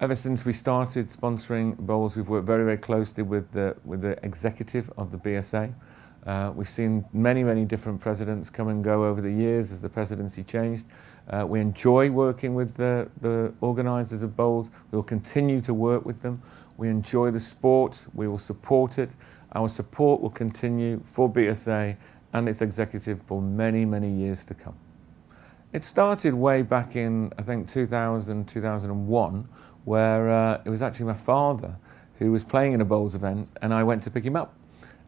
Ever since we started sponsoring bowls, we've worked very, very closely with the executive of the BSA. We've seen many, many different presidents come and go over the years as the presidency changed. We enjoy working with the organisers of bowls. We'll continue to work with them. We enjoy the sport. We will support it. Our support will continue for BSA and its executive for many, many years to come. It started way back in, I think, 2000, 2001, where it was actually my father who was playing in a bowls event, and I went to pick him up.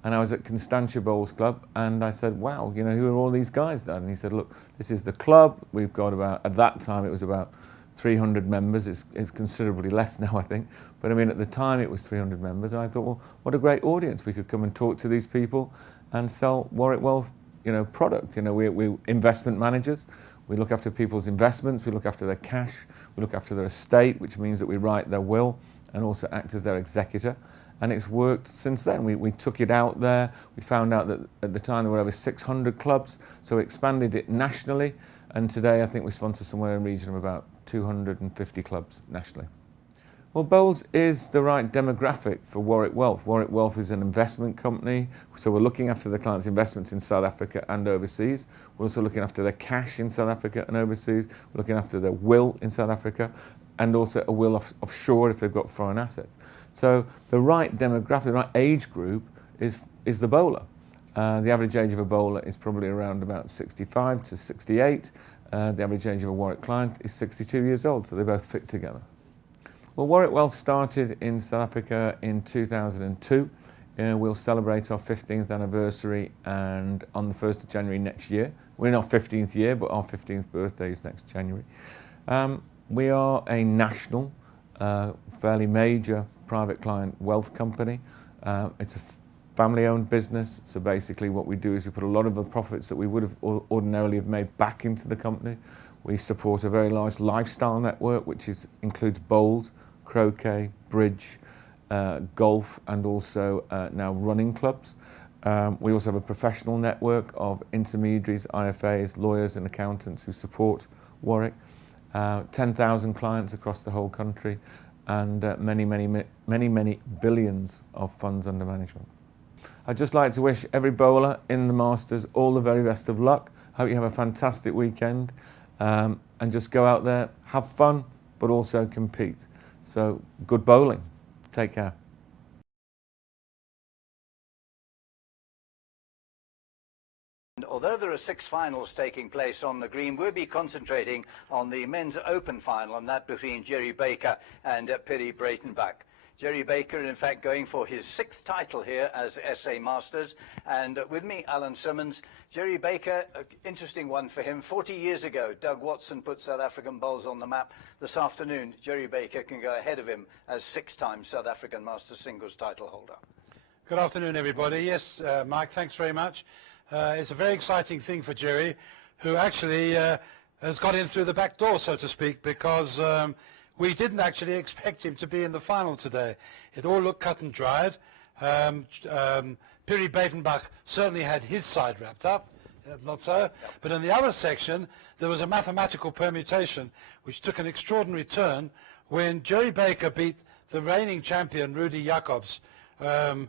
And I was at Constantia Bowls Club, and I said, wow, you know, who are all these guys then? And he said, look, this is the club. We've got about, at that time, it was about 300 members. It's considerably less now, I think. But I mean, at the time, it was 300 members. And I thought, well, what a great audience. We could come and talk to these people and sell Warwick Wealth, you know, product. You know, we're investment managers. We look after people's investments. We look after their cash. We look after their estate, which means that we write their will and also act as their executor. And it's worked since then. We took it out there. We found out that at the time there were over 600 clubs, so we expanded it nationally. And today I think we sponsor somewhere in the region of about 250 clubs nationally. Well, bowls is the right demographic for Warwick Wealth. Warwick Wealth is an investment company, so we're looking after the clients' investments in South Africa and overseas. We're also looking after their cash in South Africa and overseas. We're looking after their will in South Africa and also a will offshore if they've got foreign assets. So the right demographic, the right age group is the bowler. The average age of a bowler is probably around about 65 to 68. The average age of a Warwick client is 62 years old, so they both fit together. Well, Warwick Wealth started in South Africa in 2002. We'll celebrate our 15th anniversary and on the 1st of January next year. We're in our 15th year, but our 15th birthday is next January. We are a national, fairly major private client wealth company. It's a family-owned business, so basically what we do is we put a lot of the profits that we would have ordinarily have made back into the company. We support a very large lifestyle network, which includes bowls, croquet, bridge, golf, and also now running clubs. We also have a professional network of intermediaries, IFAs, lawyers and accountants who support Warwick. 10,000 clients across the whole country, and many billions of funds under management. I'd just like to wish every bowler in the Masters all the very best of luck. Hope you have a fantastic weekend, and just go out there, have fun, but also compete. So good bowling. Take care. Although there are 6 finals taking place on the green, we'll be concentrating on the men's open final, and that between Jerry Baker and Perry Breitenbach. Jerry Baker, in fact, going for his 6th title here as SA Masters. And with me, Alan Simmons. Jerry Baker, interesting one for him. 40 years ago, Doug Watson put South African bowls on the map. This afternoon, Jerry Baker can go ahead of him as 6-time South African Masters singles title holder. Good afternoon, everybody. Yes, Mike, thanks very much. It's a very exciting thing for Jerry, who actually has got in through the back door, so to speak, because we didn't actually expect him to be in the final today. It all looked cut and dried. Perry Breitenbach certainly had his side wrapped up, not so. Yep. But in the other section, there was a mathematical permutation which took an extraordinary turn when Jerry Baker beat the reigning champion, Rudy Jacobs, from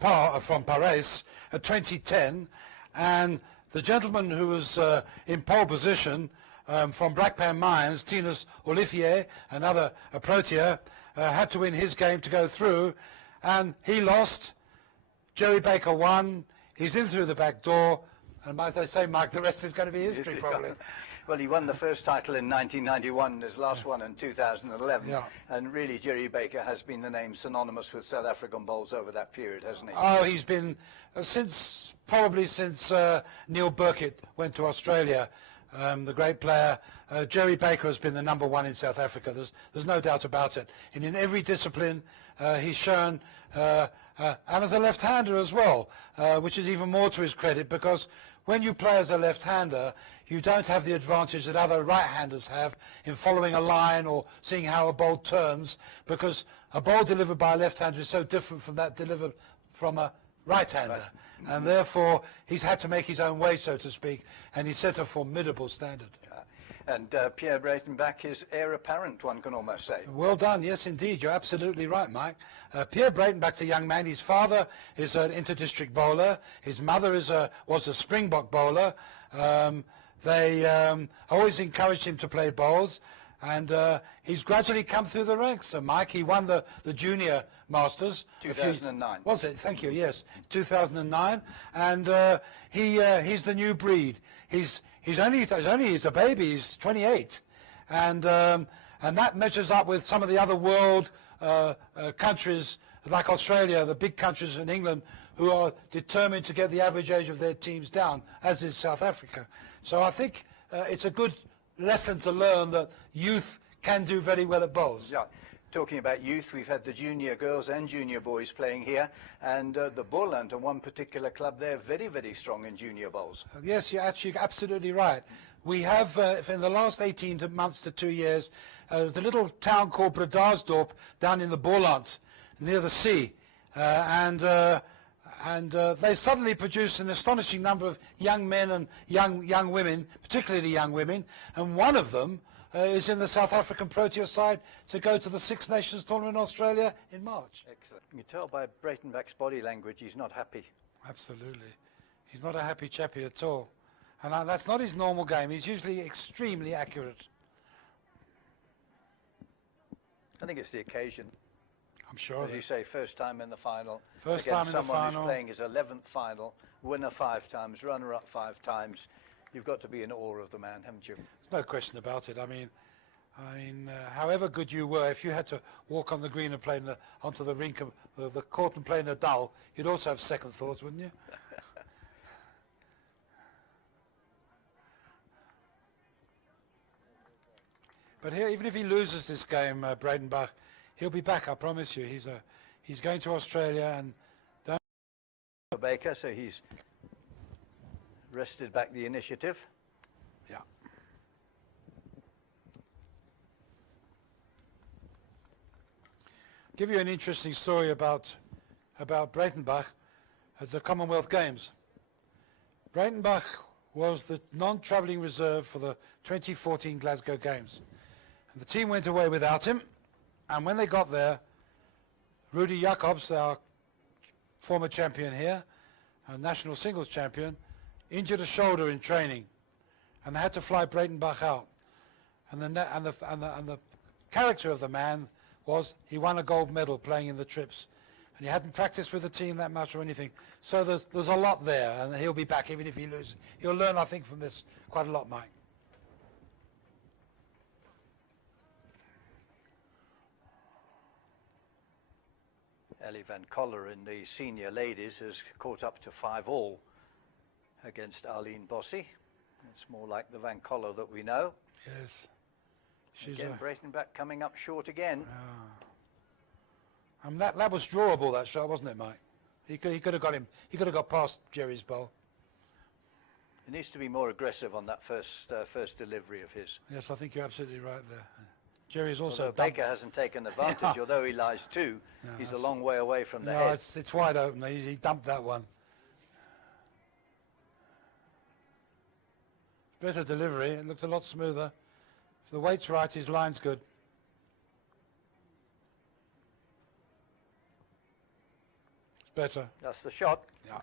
Paris at 2010, and the gentleman who was in pole position from Blackpan Mines, Tinus Olivier, another proteer, had to win his game to go through, and he lost. Jerry Baker won. He's in through the back door, and as I say, Mike, the rest is going to be history probably. Well, he won the first title in 1991, his last one in 2011. Yeah. And really, Jerry Baker has been the name synonymous with South African bowls over that period, hasn't he? Oh, he's been, probably since Neil Burkitt went to Australia, the great player. Jerry Baker has been the #1 in South Africa. There's no doubt about it. And in every discipline, he's shown, and as a left-hander as well, which is even more to his credit, because when you play as a left-hander, you don't have the advantage that other right-handers have in following a line or seeing how a bowl turns, because a bowl delivered by a left-hander is so different from that delivered from a right-hander. Right. And therefore, he's had to make his own way, so to speak, and he set a formidable standard. And Pierre Breitenbach is heir apparent, one can almost say. Well done, yes indeed, you're absolutely right, Mike. Pierre Breitenbach's a young man. His father is an inter-district bowler. His mother was a Springbok bowler. They always encouraged him to play bowls, and he's gradually come through the ranks. So Mike, he won the Junior Masters. 2009. Was it? Thank you, yes. 2009. And he's the new breed. He's a baby, he's 28. And that measures up with some of the other world countries like Australia, the big countries in England, who are determined to get the average age of their teams down, as is South Africa. So I think it's a good lesson to learn that youth can do very well at bowls. Yeah. Talking about youth, we've had the junior girls and junior boys playing here, and the Boland and one particular club, they're very, very strong in junior bowls. Yes, you're actually absolutely right. We have, in the last 18 months to 2 years, there's a little town called Bredasdorp down in the Boland, near the sea, and they suddenly produced an astonishing number of young men and young women, particularly young women, and one of them is in the South African Protea side to go to the Six Nations tournament in Australia in March. Excellent. You tell by Breitenbach's body language he's not happy. Absolutely. He's not a happy chappy at all. And that's not his normal game. He's usually extremely accurate. I think it's the occasion. I'm sure As of you it. say, first time in the final. First against time in the someone final. who's playing his 11th final, winner 5 times, runner-up 5 times. You've got to be in awe of the man, haven't you? There's no question about it. I mean, however good you were, if you had to walk on the green and play onto the rink of the court and play Nadal, you'd also have second thoughts, wouldn't you? But here, even if he loses this game, Breitenbach, he'll be back. I promise you. He's going to Australia, and Baker, so he's wrested back the initiative. yeah. Give you an interesting story about Breitenbach at the Commonwealth Games. Breitenbach was the non-travelling reserve for the 2014 Glasgow Games. And the team went away without him, and when they got there, Rudy Jacobs, our former champion here, a national singles champion, injured a shoulder in training, and they had to fly Breitenbach out. And the character of the man was he won a gold medal playing in the trips, and he hadn't practiced with the team that much or anything. So there's a lot there, and he'll be back even if he loses. He'll learn, I think, from this quite a lot, Mike. Ellie Van Coller in the senior ladies has caught up to 5-all against Arlene Bossy. It's more like the Van Coller that we know. Yes. She's Again, Breitenbach coming up short again. that was drawable, that shot, wasn't it, Mike? He could have got him. He could have got past Jerry's bowl. He needs to be more aggressive on that first delivery of his. Yes, I think you're absolutely right there. Jerry's also Although Baker hasn't taken advantage, although he lies 2, he's a long way away from the head. It's wide open. He dumped that one. Better delivery. It looked a lot smoother. If the weight's right, his line's good. It's better. That's the shot. Yeah.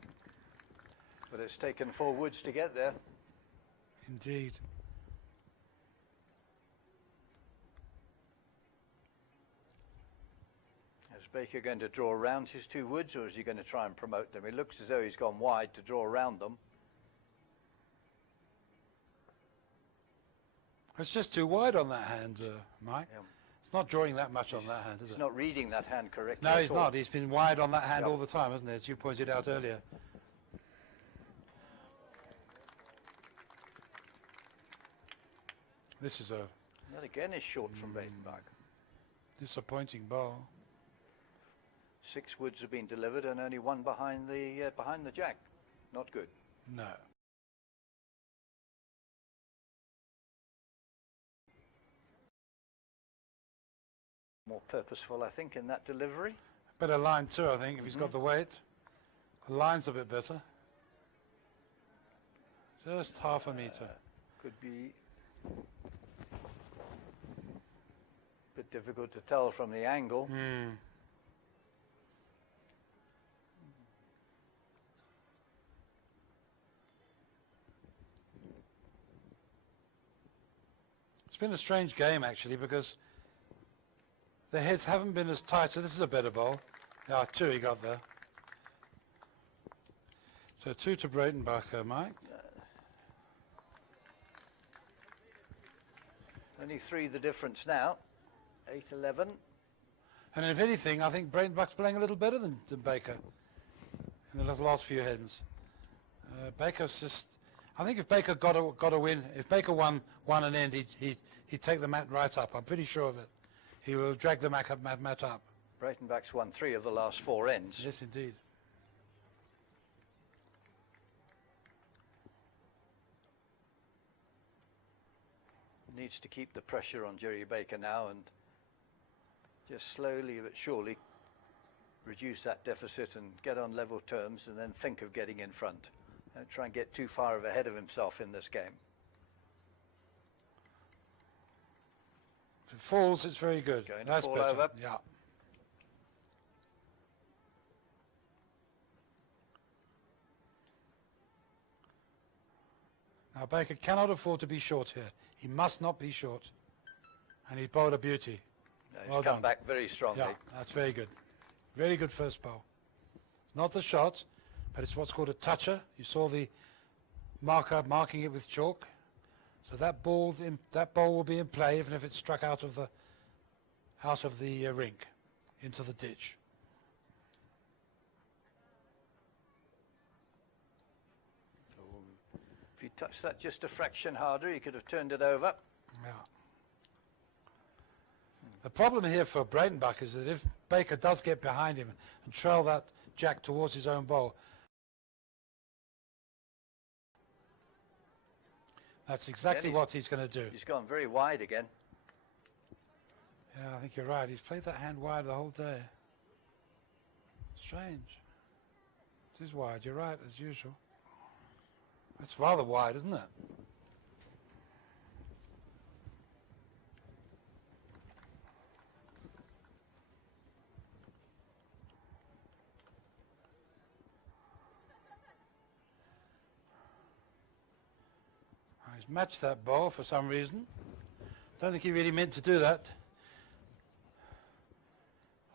But it's taken 4 woods to get there. Indeed. Is Baker going to draw around his 2 woods, or is he going to try and promote them? It looks as though he's gone wide to draw around them. It's just too wide on that hand, Mike. Yeah. It's not drawing that much on that hand, is He's it? not reading that hand correctly. No, at he's all. not. He's been wide on that hand Yep. all the time, hasn't he, as you pointed out earlier. This is a That again is short from Breitenbach. disappointing bowl. 6 woods have been delivered and only 1 behind the jack. Not good. No. More purposeful, I think, in that delivery. Better line too, I think, if he's got the weight. The line's a bit better. Just half a metre. Could be Bit difficult to tell from the angle. It's been a strange game, actually, because the heads haven't been as tight. So this is a better bowl. Yeah, 2 he got there. So 2 to Breitenbach, Mike. Only 3 the difference now. 8-11. And if anything, I think Breitenbach's playing a little better than Baker in the last few heads. Baker's just... I think if Baker got a win, if Baker won an end, he'd take the mat right up. I'm pretty sure of it. He will drag the mat up. Breitenbach's won 3 of the last 4 ends. Yes, indeed. Needs to keep the pressure on Jerry Baker now and just slowly but surely reduce that deficit and get on level terms, and then think of getting in front. Don't try and get too far ahead of himself in this game. If it falls, it's very good. Going to That's fall better. over. Yeah. Now Baker cannot afford to be short here. He must not be short. And he's bowled a beauty. He's Well come done. back very strongly. Yeah, that's very good. Very good first bowl. It's not the shot, but it's what's called a toucher. You saw the marker marking it with chalk. So that ball will be in play even if it's struck out of the rink into the ditch. So if he touched that just a fraction harder, he could have turned it over. Yeah. The problem here for Breitenbach is that if Baker does get behind him and trail that jack towards his own bowl, that's exactly what he's going to do. He's gone very wide again. Yeah, I think you're right. He's played that hand wide the whole day. Strange. It is wide. You're right, as usual. It's rather wide, isn't it? He's matched that ball for some reason. Don't think he really meant to do that.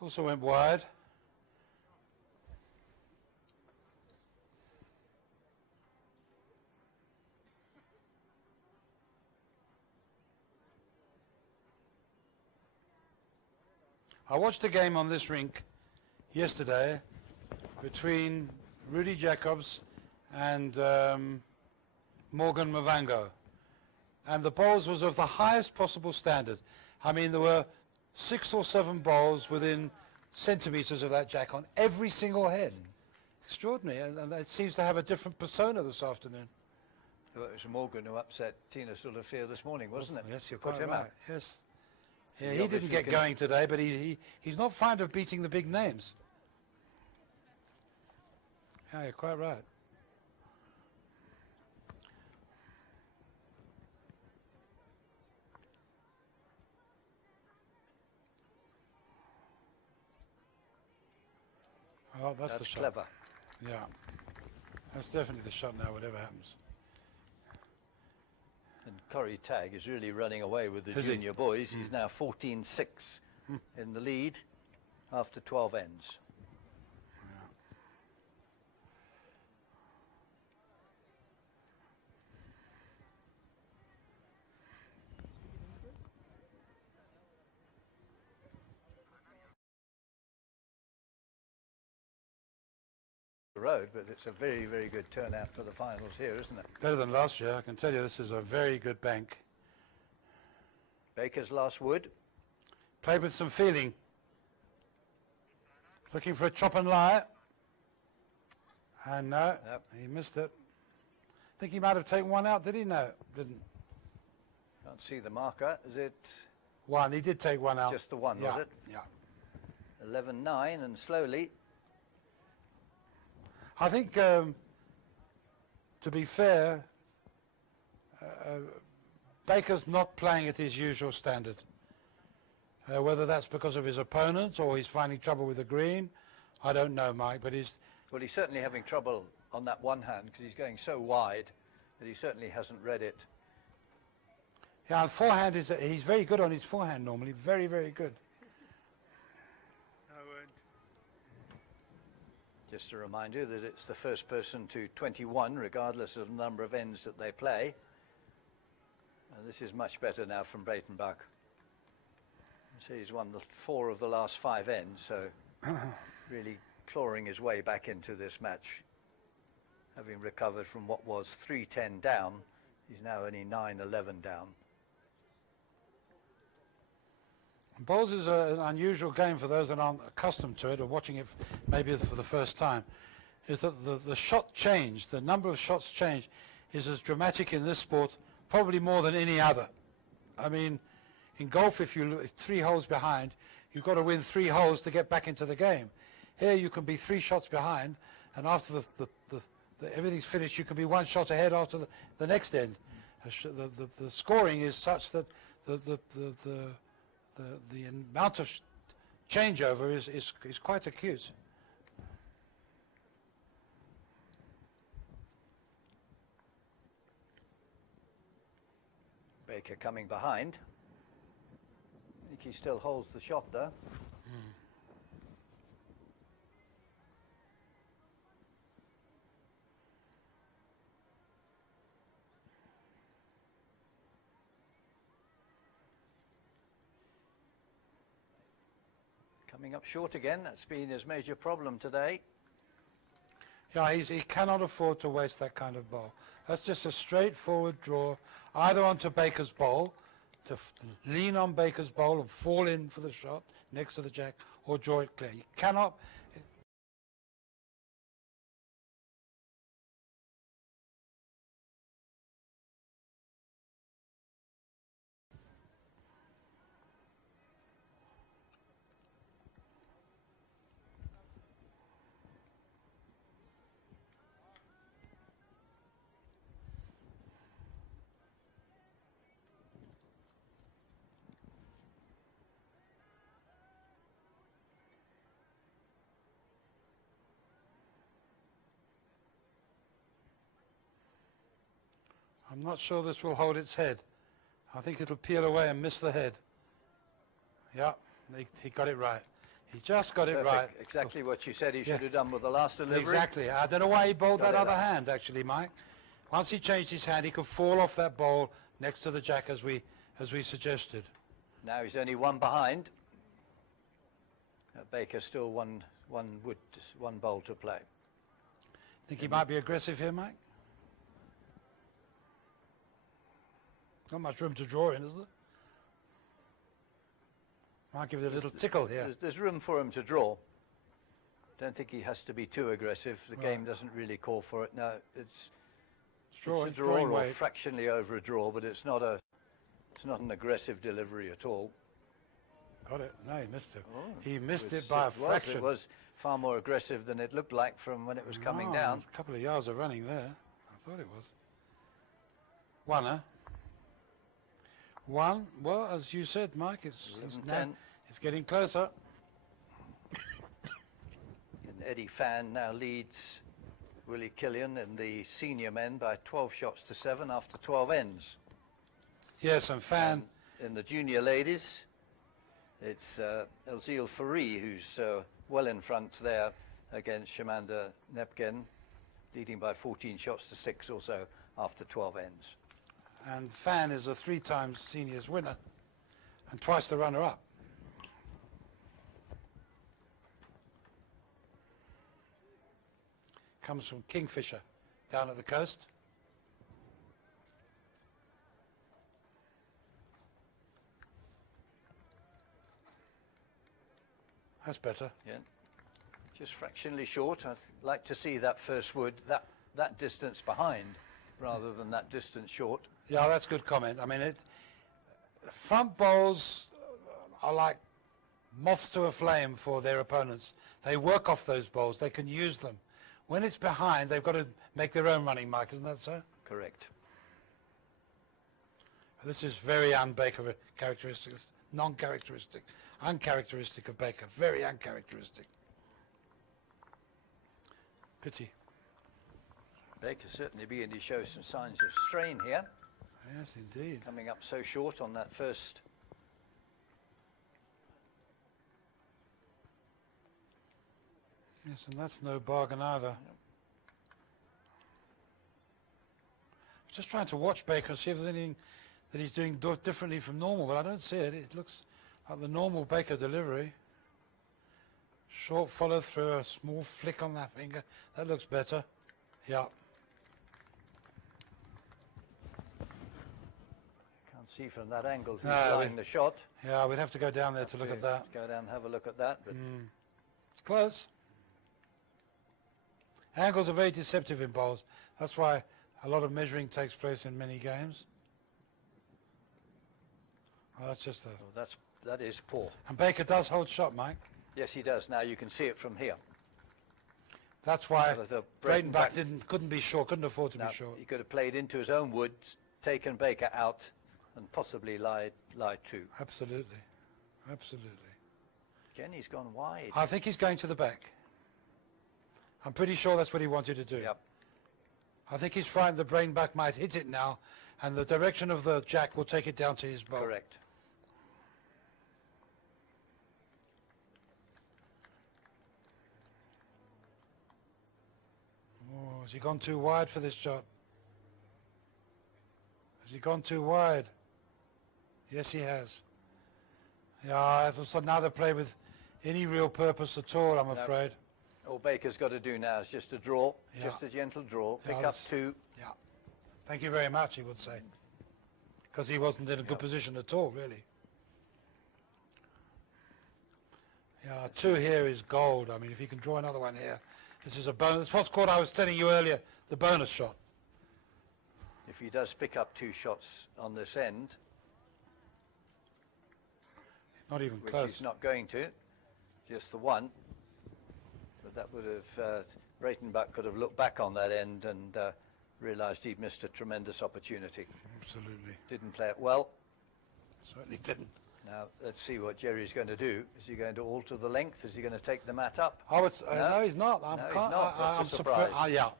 Also went wide. I watched a game on this rink yesterday between Rudy Jacobs and Morgan Mavango, and the bowls was of the highest possible standard. I mean, there were 6 or 7 bowls within centimetres of that jack on every single head. Extraordinary, and it seems to have a different persona this afternoon. Well, it was Morgan who upset Tina Sulafia this morning, wasn't it? Yes, you're Put quite him right. out. Yes. So Yeah, he he didn't obviously get can- going today, but he's not fond of beating the big names. Yeah, you're quite right. Oh, that's the shot. clever. Yeah. That's definitely the shot now, whatever happens. And Corrie Tagg is really running away with the Is he? junior boys. He's now 14-6 in the lead after 12 ends. Road, but it's a very, very good turnout for the finals here, isn't it? Better than last year, I can tell you. This is a very good bank. Baker's last wood. Played with some feeling. Looking for a chop and lie. And no, Nope. he missed it. Think he might have taken one out, did he? No, didn't. Can't see the marker. Is it One, he did take one out. just the one, Yeah, was it? yeah. 11-9, and slowly. I think, to be fair, Baker's not playing at his usual standard. Whether that's because of his opponents or he's finding trouble with the green, I don't know, Mike, but he's... Well, he's certainly having trouble on that one hand because he's going so wide that he certainly hasn't read it. Yeah, and forehand, he's very good on his forehand normally, very, very good. Just to remind you that it's the first person to 21, regardless of the number of ends that they play. And this is much better now from Breitenbach. So he's won the 4 of the last 5 ends, so really clawing his way back into this match. Having recovered from what was 3-10 down, he's now only 9-11 down. Bowls is an unusual game for those that aren't accustomed to it or watching it maybe for the first time. Is that the shot change, the number of shots change, is as dramatic in this sport, probably more than any other. I mean, in golf, if you're 3 holes behind, you've got to win 3 holes to get back into the game. Here, you can be 3 shots behind, and after everything's finished, you can be 1 shot ahead after the next end. The scoring is such that the amount of changeover is quite acute. Baker coming behind. I think he still holds the shot though. Coming up short again, that's been his major problem today. Yeah, he cannot afford to waste that kind of bowl. That's just a straightforward draw, either onto Baker's bowl, to lean on Baker's bowl and fall in for the shot next to the jack, or draw it clear. You cannot... I'm not sure this will hold its head. I think it'll peel away and miss the head. Yeah, he got it right. He just got it right. Exactly what you said he should have done with the last delivery. Exactly. I don't know why he bowled that other hand, actually, Mike. Once he changed his hand, he could fall off that bowl next to the jack as we suggested. Now he's only 1 behind. Baker still one bowl to play. Think he might be aggressive here, Mike? Not much room to draw in, is there? Might give it a little tickle here. There's room for him to draw. Don't think he has to be too aggressive. The game doesn't really call for it. No, it's a draw or fractionally over a draw, but it's not an aggressive delivery at all. Got it. No, he missed it. Oh, he missed it by a fraction. It was far more aggressive than it looked like from when it was coming down. A couple of yards of running there. I thought it was. 1, huh? 1. Well, as you said, Mike, it's getting closer. And Eddie Fan now leads Willie Killian in the senior men by 12 shots to 7 after 12 ends. Yes, and Fan... in the junior ladies, it's Elzeel Faree who's well in front there against Shamanda Nepgen, leading by 14 shots to 6 or so after 12 ends. And Fan is a 3-time seniors winner and twice the runner-up. Comes from Kingfisher down at the coast. That's better. Yeah, just fractionally short. I'd like to see that first wood that distance behind rather than that distance short. Yeah, that's a good comment. I mean, front bowls are like moths to a flame for their opponents. They work off those bowls. They can use them. When it's behind, they've got to make their own running mark, isn't that so? Correct. This is very un-Baker characteristics, non-characteristic, uncharacteristic of Baker, very uncharacteristic. Pity. Baker certainly beginning to show some signs of strain here, Yes, indeed. coming up so short on that first. Yes, and that's no bargain either. Just trying to watch Baker and see if there's anything that he's doing differently from normal, but I don't see it. It looks like the normal Baker delivery. Short follow through, a small flick on that finger. That looks better. Yeah. Can't see from that angle who's No, flying the shot. Yeah, we'd have to go down there to look at that. Go down and have a look at that. But It's close. Angles are very deceptive in bowls. That's why a lot of measuring takes place in many games. Oh, that's just a... well, that is poor. And Baker does hold shot, Mike. Yes, he does. Now you can see it from here. That's why Well, the Breitenbach couldn't be short, couldn't afford to Now, be short. he could have played into his own woods, taken Baker out, and possibly lied too. Absolutely. Absolutely. Again, he's gone wide. I think he's going to the back. I'm pretty sure that's what he wanted to do. Yep. I think he's frightened the Breitenbach might hit it now, and the direction of the jack will take it down to his bowl. Correct. Oh, has he gone too wide for this shot? Has he gone too wide? Yes, he has. Yeah, it was another play with any real purpose at all, I'm afraid. All Baker's got to do now is just a draw, Yeah. just a gentle draw, Yeah, pick up that's- 2. Yeah. Thank you very much, he would say. Because he wasn't in a good position at all, really. Yeah, 2 here is gold. I mean, if he can draw another one here, this is a bonus. That's what's called, I was telling you earlier, the bonus shot. If he does pick up 2 shots on this end, Not even which close. he's not going to, just the one, but that would have, Breitenbach could have looked back on that end and realised he'd missed a tremendous opportunity. Absolutely. Didn't play it well. Certainly didn't. Now, let's see what Jerry's going to do. Is he going to alter the length? Is he going to take the mat up? I would, No? no, he's not. No, he's not. That's a surprise. Yeah,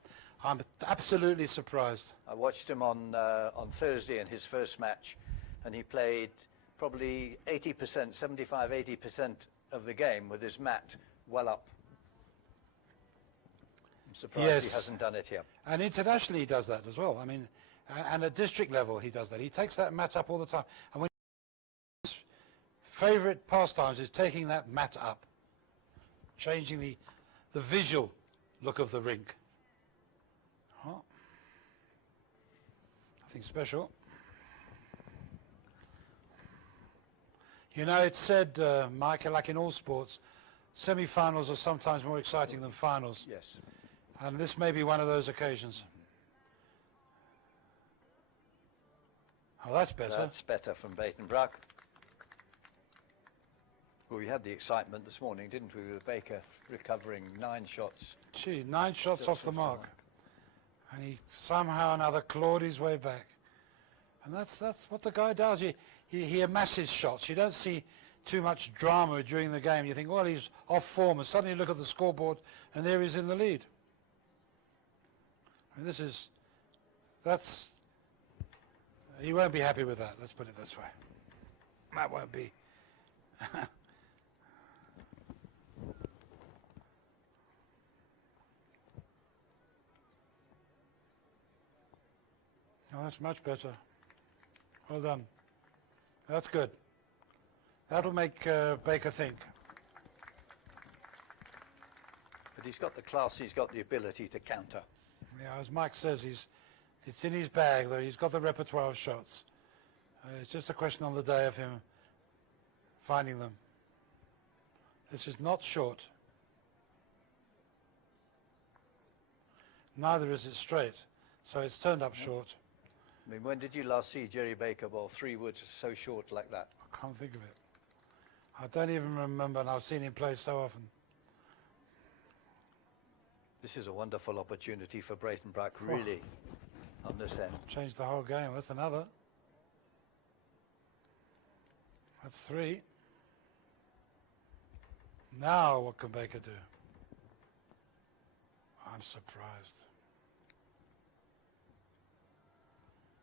I'm absolutely surprised. I watched him on Thursday in his first match, and he played probably 80%, 75, 80% of the game with his mat well up. I'm surprised he Yes. hasn't done it here. And internationally he does that as well. I mean, and at district level he does that. He takes that mat up all the time. And when his favourite pastimes is taking that mat up, changing the visual look of the rink. Oh. Nothing special. You know, it's said, Mike, like in all sports, semi-finals are sometimes more exciting than finals. Yes. And this may be one of those occasions. Oh, that's better. That's better from Breitenbach. Well, we had the excitement this morning, didn't we, with Baker recovering 9 shots. Gee, 9 shots off the mark. And he somehow or another clawed his way back. And that's what the guy does. He amasses shots. You don't see too much drama during the game. You think, well, he's off form, and suddenly you look at the scoreboard, and there he's in the lead. And he won't be happy with that, let's put it this way. That won't be. Oh, that's much better. Well done. That's good. That'll make Baker think. But he's got the class, he's got the ability to counter. Yeah, as Mike says, it's in his bag, though. He's got the repertoire of shots. It's just a question on the day of him finding them. This is not short. Neither is it straight, so it's turned up short. I mean, when did you last see Jerry Baker bowl 3 woods so short like that? I can't think of it. I don't even remember, and I've seen him play so often. This is a wonderful opportunity for Breitenbach, really, on this end. Changed the whole game. That's another. That's 3. Now what can Baker do? I'm surprised.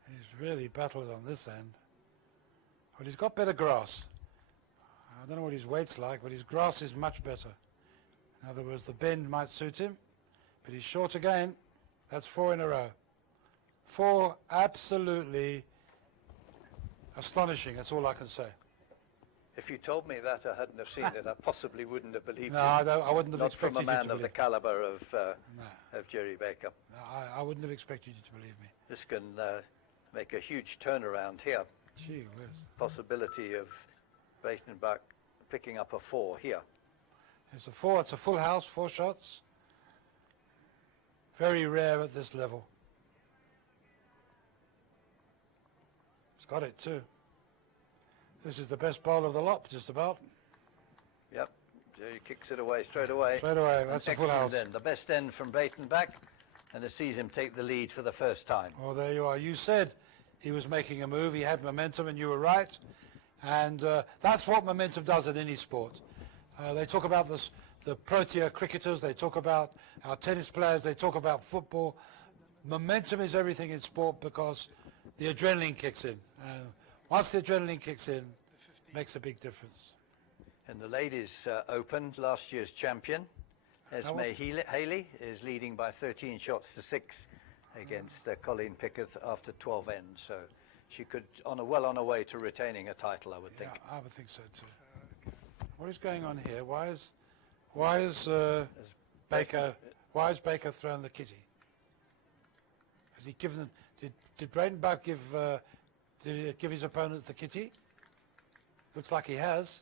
He's really battled on this end. But he's got better grass. I don't know what his weight's like, but his grass is much better. In other words, the bend might suit him, but he's short again. That's 4 in a row. 4 absolutely astonishing, that's all I can say. If you told me that I hadn't have seen it, I possibly wouldn't have believed No, you. I wouldn't have Not expected from a you man to of the believe. caliber of No. Jerry Baker. No, I wouldn't have expected you to believe me. This can make a huge turnaround here. Gee whiz. Possibility of Breitenbach picking up a 4 here. It's a 4, it's a full house, 4 shots. Very rare at this level. He's got it too. This is the best bowl of the lot, just about. Yep, Jerry kicks it away straight away. Straight away, that's a full house. End. The best end from Breitenbach, and it sees him take the lead for the first time. Well, there you are. You said he was making a move, he had momentum, and you were right. And that's what momentum does in any sport. They talk about this, the pro-tier cricketers, they talk about our tennis players, they talk about football. Momentum is everything in sport because the adrenaline kicks in. Once the adrenaline kicks in, it makes a big difference. And the ladies open, last year's champion, Esme Haley, is leading by 13 shots to 6 against Colleen Pickett after 12 ends. So she could, well on her way to retaining a title, I would think. Yeah, I would think so too. What is going on here? Why is Baker throwing the kitty? Has he given? Did Breitenbach give his opponent the kitty? Looks like he has.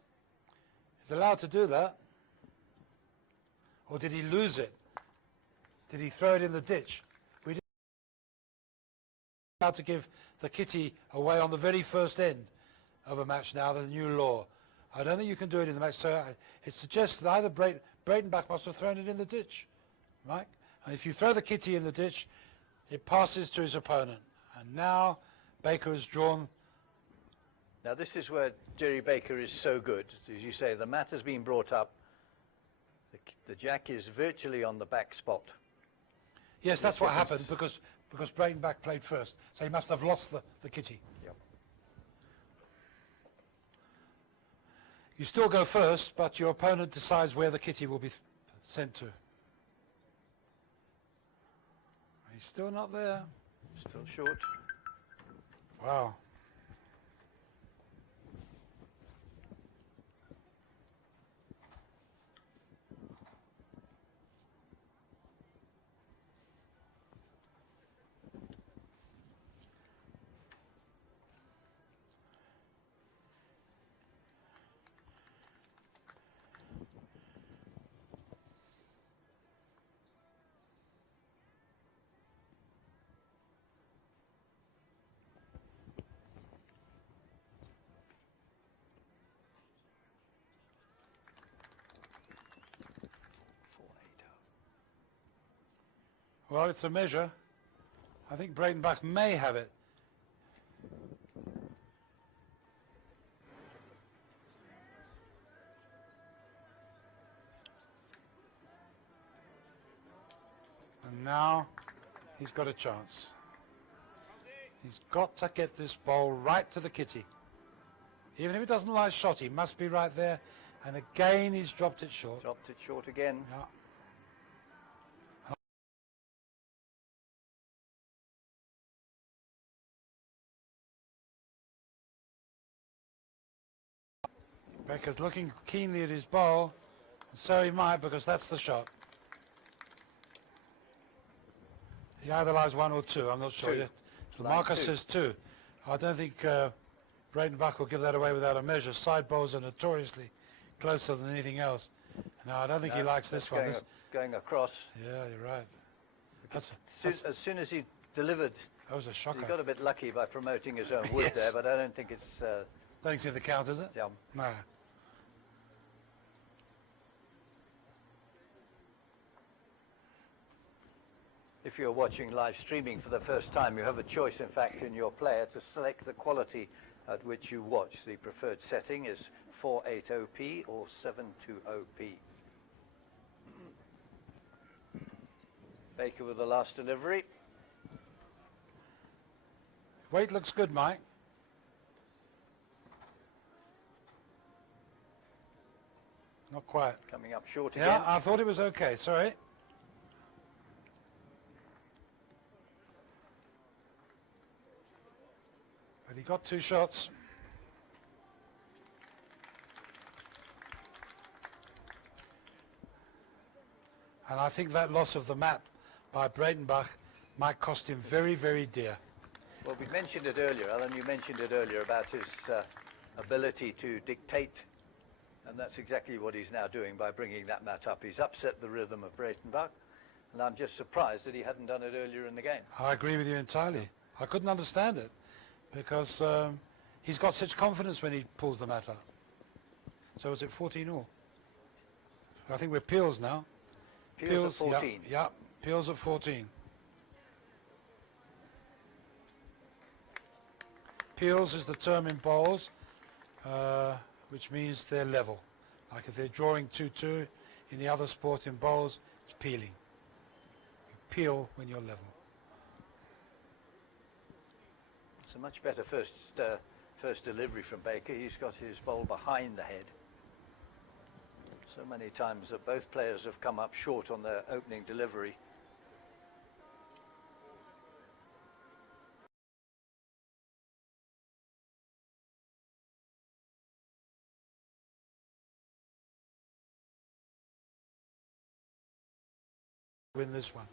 He's allowed to do that. Or did he lose it? Did he throw it in the ditch? We didn't allowed to give the kitty away on the very first end of a match now, the new law. I don't think you can do it in the match, so it suggests that either Breitenbach must have thrown it in the ditch, right? And if you throw the kitty in the ditch, it passes to his opponent. And now Baker has drawn. Now this is where Jerry Baker is so good. As you say, the mat has been brought up. The jack is virtually on the back spot. Yes, that's what happened because Breitenbach played first, so he must have lost the kitty. Yep. You still go first, but your opponent decides where the kitty will be sent to. He's still not there. Still short. Wow. Well, it's a measure. I think Breitenbach may have it. And now he's got a chance. He's got to get this ball right to the kitty. Even if it doesn't lie shot, he must be right there. And again, he's dropped it short. Dropped it short again. Yeah. Baker's looking keenly at his ball, and so he might, because that's the shot. He either lies 1 or 2, I'm not sure yet. The marker says 2. I don't think Breitenbach will give that away without a measure. Side bowls are notoriously closer than anything else. No, I don't think he likes this one. Going across. Yeah, you're right. As soon as he delivered, that was a shocker. He got a bit lucky by promoting his own wood there, but I don't think it's... don't see the count, is it? Yeah. No. If you're watching live streaming for the first time, you have a choice, in fact, in your player to select the quality at which you watch. The preferred setting is 480p or 720p. Baker with the last delivery. Weight looks good, Mike. Not quite. Coming up short again. Yeah, I thought it was okay, sorry. But he got 2 shots. And I think that loss of the map by Breitenbach might cost him very, very dear. Well, we mentioned it earlier, Alan, you mentioned it earlier about his ability to dictate, and that's exactly what he's now doing by bringing that mat up. He's upset the rhythm of Breitenbach, and I'm just surprised that he hadn't done it earlier in the game. I agree with you entirely. I couldn't understand it because he's got such confidence when he pulls the mat up. So is it 14 all? I think we're Peels now. Peels at 14. Yeah, Peels at 14. Peels is the term in bowls, which means they're level. Like if they're drawing 2-2 in the other sport in bowls, it's peeling. You peel when you're level. It's a much better first delivery from Baker. He's got his bowl behind the head. So many times that both players have come up short on their opening delivery. Win this one.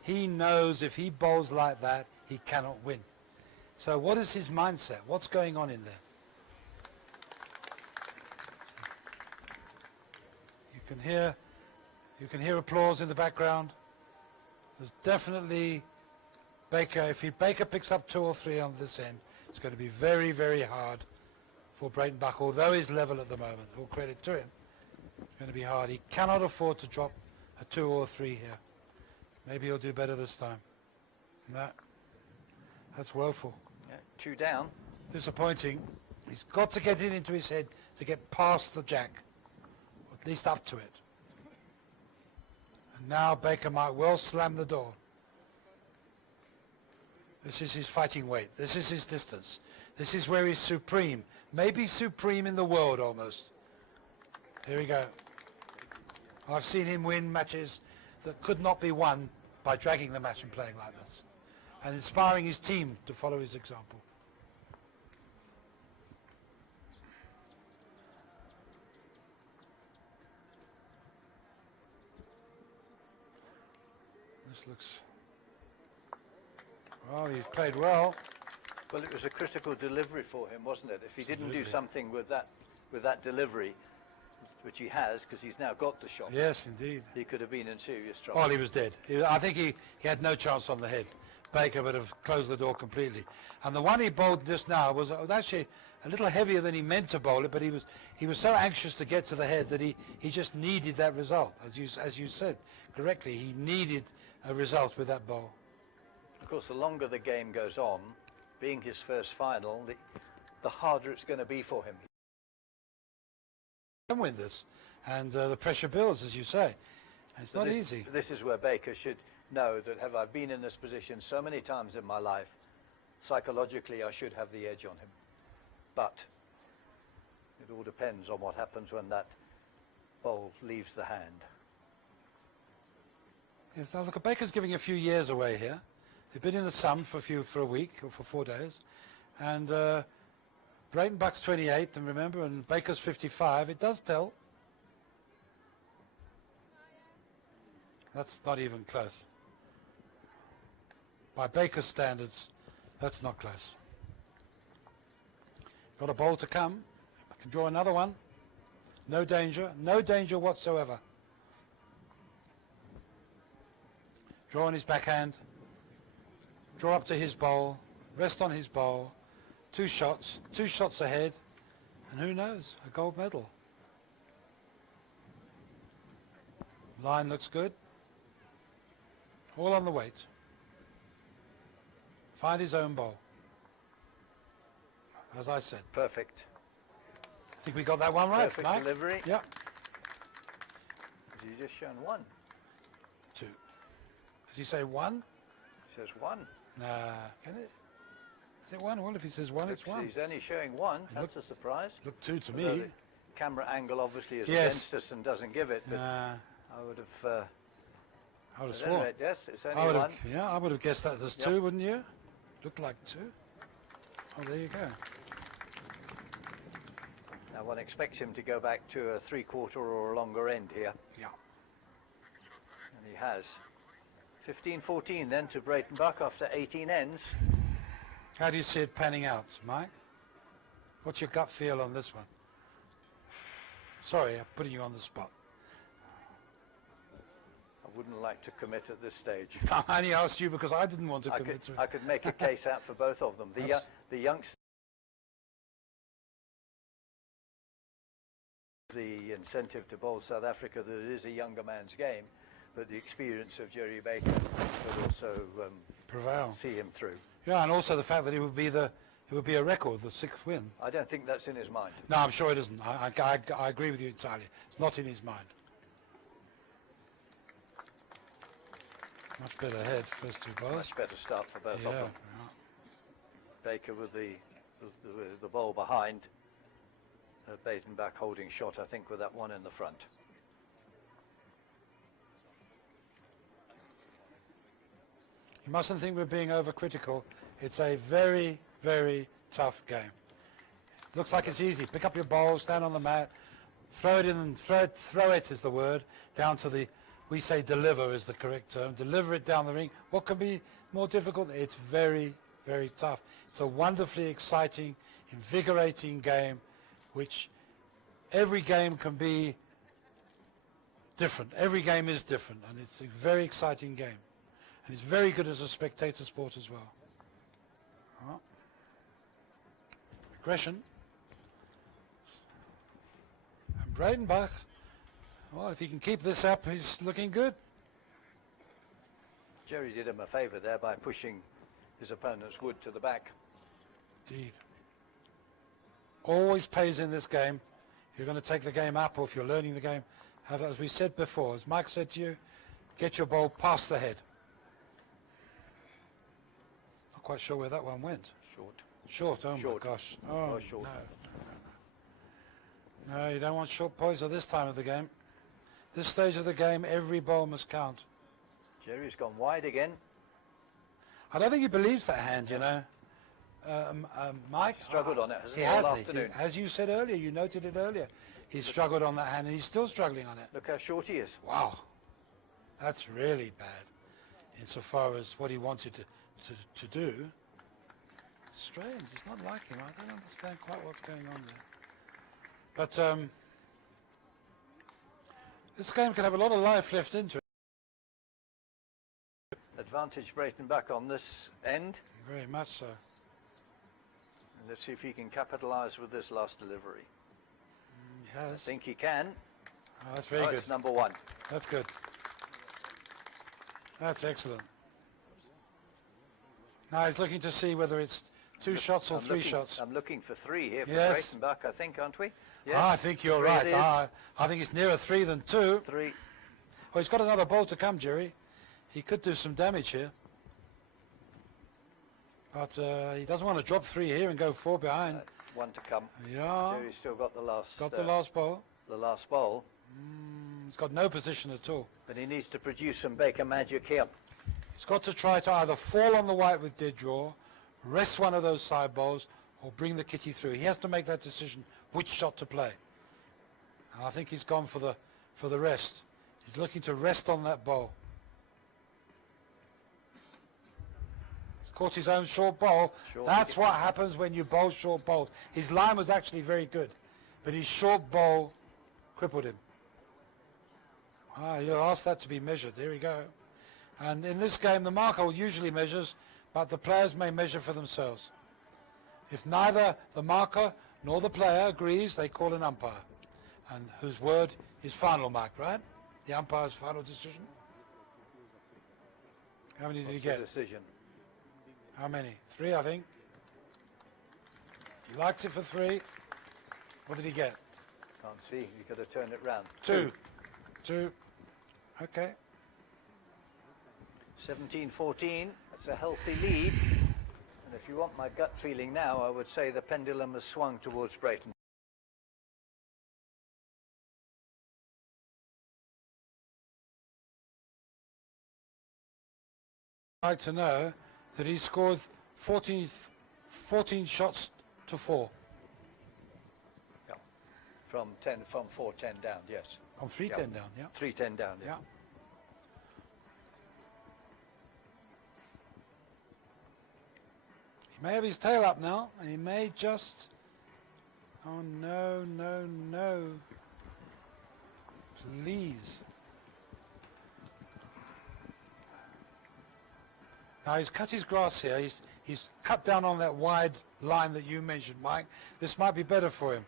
He knows if he bowls like that, he cannot win. So what is his mindset? What's going on in there? You can hear applause in the background. There's definitely Baker. If Baker picks up 2 or 3 on this end, it's going to be very, very hard for Breitenbach, although he's level at the moment. All credit to him. It's going to be hard. He cannot afford to drop a 2 or 3 here. Maybe he'll do better this time. No, that's woeful. Yeah, 2 down. Disappointing. He's got to get it into his head to get past the jack, or at least up to it. And now Baker might well slam the door. This is his fighting weight. This is his distance. This is where he's supreme. Maybe supreme in the world almost. Here we go. I've seen him win matches that could not be won by dragging the match and playing like this, and inspiring his team to follow his example. This looks... Well, he's played well. Well, it was a critical delivery for him, wasn't it? If he didn't do something with that delivery, which he has, because he's now got the shot. Yes, indeed. He could have been in serious trouble. Well, he was dead. I think he had no chance on the head. Baker would have closed the door completely. And the one he bowled just now was actually a little heavier than he meant to bowl it, but he was so anxious to get to the head that he just needed that result. As you said correctly, he needed a result with that bowl. Of course, the longer the game goes on, being his first final, the harder it's going to be for him. Can win this, and the pressure builds, as you say. It's not easy. This is where Baker should know that, have I been in this position so many times in my life, psychologically I should have the edge on him. But it all depends on what happens when that bowl leaves the hand. Yes, now look, Baker's giving a few years away here. They've been in the sun for a week or for 4 days, and Breitenbach's 28, and remember, and Baker's 55. It does tell. That's not even close. By Baker's standards, that's not close. Got a bowl to come. I can draw another one. No danger whatsoever. Draw on his backhand. Draw up to his bowl. Rest on his bowl. 2 shots ahead, and who knows, a gold medal. Line looks good. All on the weight. Find his own bowl. As I said. Perfect. I think we got that one right, Perfect Mike. delivery. Yep. Has he just shown one? 2. Does he say 1? Says 1. Nah, can it? Is it 1? Well, if he says 1, it's 1. He's only showing 1. That's a surprise. Look 2 to Although me. the camera angle obviously is Yes. against us and doesn't give it. But Nah, I would have. I would have At any sworn. rate, yes, it's I only would 1. have, yeah, I would have guessed that as Yep. 2, wouldn't you? Looked like 2. Oh, there you go. Now one expects him to go back to a 3/4 or a longer end here, Yeah. and he has. 15-14 then to Brayton Buck after 18 ends. How do you see it panning out, Mike? What's your gut feel on this one? Sorry, I'm putting you on the spot. I wouldn't like to commit at this stage. I only asked you because I didn't want to I commit to it. could make a case out for both of them. The youngsters, the incentive to bowl South Africa that it is a younger man's game, but the experience of Jerry Baker would also Prevail. see him through. Yeah, and also the fact that it would be a record, the 6th win. I don't think that's in his mind. No, I'm sure it isn't. I agree with you entirely. It's not in his mind. Much better head, first 2 balls. Much better start for both Yeah, of them. Baker with the ball behind. Baton back holding shot, I think, with that one in the front. You mustn't think we're being overcritical. It's a very, very tough game. Looks like it's easy. Pick up your ball, stand on the mat, throw it in, throw it is the word, down to the, we say deliver is the correct term, deliver it down the ring. What can be more difficult? It's very, very tough. It's a wonderfully exciting, invigorating game, which every game can be different. Every game is different, and it's a very exciting game. And it's very good as a spectator sport as well. Oh. Aggression. And Brayton Buck, well, if he can keep this up, he's looking good. Jerry did him a favour there by pushing his opponent's wood to the back. Indeed. Always pays in this game. If you're going to take the game up, or if you're learning the game, have, as we said before, as Mike said to you, get your ball past the head. Not quite sure where that one went. Short. Short, oh Short. my gosh. Oh, Short. No, you don't want short points at this time of the game. This stage of the game, every ball must count. Jerry's gone wide again. I don't think he believes that hand, you know. Mike? Struggled on it, hasn't he, He has. all afternoon? As you said earlier, you noted it earlier. He's struggled on that hand, and he's still struggling on it. Look how short he is. Wow. That's really bad, insofar as what he wanted to do. It's strange. It's not like him. I don't understand quite what's going on there. But this game can have a lot of life left into it. Advantage Brayton back on this end. Very much so. And let's see if he can capitalise with this last delivery. He has. I think he can. Oh, that's very good. It's number 1. That's good. That's excellent. Now he's looking to see whether it's 2 shots or 3 shots. I'm looking for 3 here for Yes. Brayton Buck, I think, aren't we? Yes. I think you're 3 right. it is. I think it's nearer 3 than 2. 3. Well, he's got another ball to come, Jerry. He could do some damage here. But he doesn't want to drop 3 here and go 4 behind. 1 to come. Yeah. Jerry's still got the last. Got the last ball. The last ball. He's got no position at all. But he needs to produce some Baker magic here. He's got to try to either fall on the white with dead draw, rest one of those side balls, or bring the kitty through. He has to make that decision which shot to play. And I think he's gone for the rest. He's looking to rest on that ball. He's caught his own short ball. That's what happens when you bowl short bowls. His line was actually very good, but his short ball crippled him. You'll ask that to be measured. There we go. And in this game, the marker usually measures, but the players may measure for themselves. If neither the marker nor the player agrees, they call an umpire, and whose word is final mark, right? The umpire's final decision. How many did he get? Decision. How many? 3, I think. He likes it for 3. What did he get? Can't see. You've got to turn it round. 2. 2. Okay. 17-14. That's a healthy lead. And if you want my gut feeling now, I would say the pendulum has swung towards Brayton. I'd like to know that he scored 14 shots to 4. Yeah. From 4-10 down, yes. From 3-10 down, yeah. 3-10 down, Yeah. He may have his tail up now, and he may just... Oh, no, no, no. Please. Now, he's cut his grass here. He's cut down on that wide line that you mentioned, Mike. This might be better for him.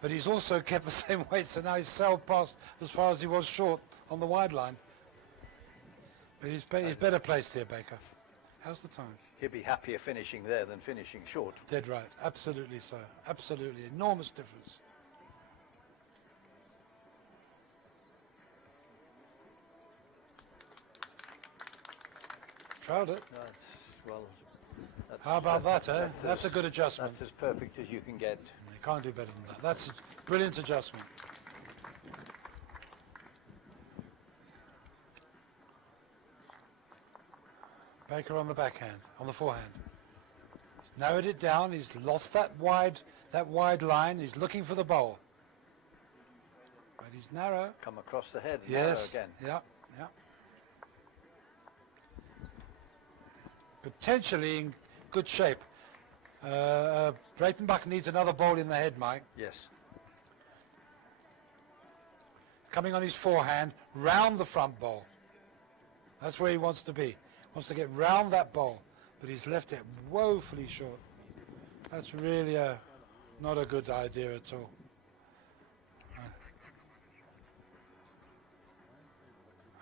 But he's also kept the same weight, so now he's sailed past as far as he was short on the wide line. But he's better placed here, Baker. How's the time? He'd be happier finishing there than finishing short. Dead right. Absolutely so. Absolutely. Enormous difference. Trialed it. How about that, eh? That's a good adjustment. That's as perfect as you can get. You can't do better than that. That's a brilliant adjustment. Baker on the backhand, on the forehand. He's narrowed it down. He's lost that wide line. He's looking for the bowl. But he's narrow. Come across the head. Yes. Narrow again. Yeah. Yeah. Potentially in good shape. Breitenbach needs another bowl in the head, Mike. Yes. Coming on his forehand, round the front bowl. That's where he wants to be. Wants to get round that bowl, but he's left it woefully short. That's really not a good idea at all.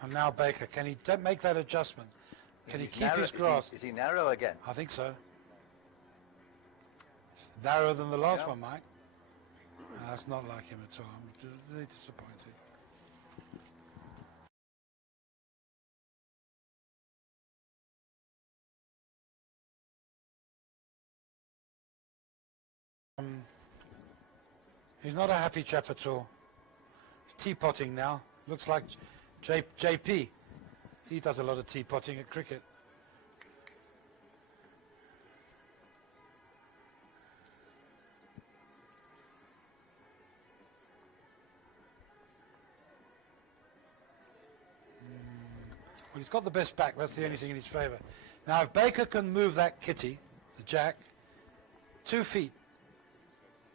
And now Baker, can he make that adjustment? Can he keep his grass? Is he narrow again? I think so. It's narrower than the last one, Mike. That's not like him at all. I'm really disappointed. He's not a happy chap at all. He's teapotting now. Looks like JP. He does a lot of teapotting at cricket. Well, he's got the best back. That's the only thing in his favour. Now, if Baker can move that kitty, the jack, 2 feet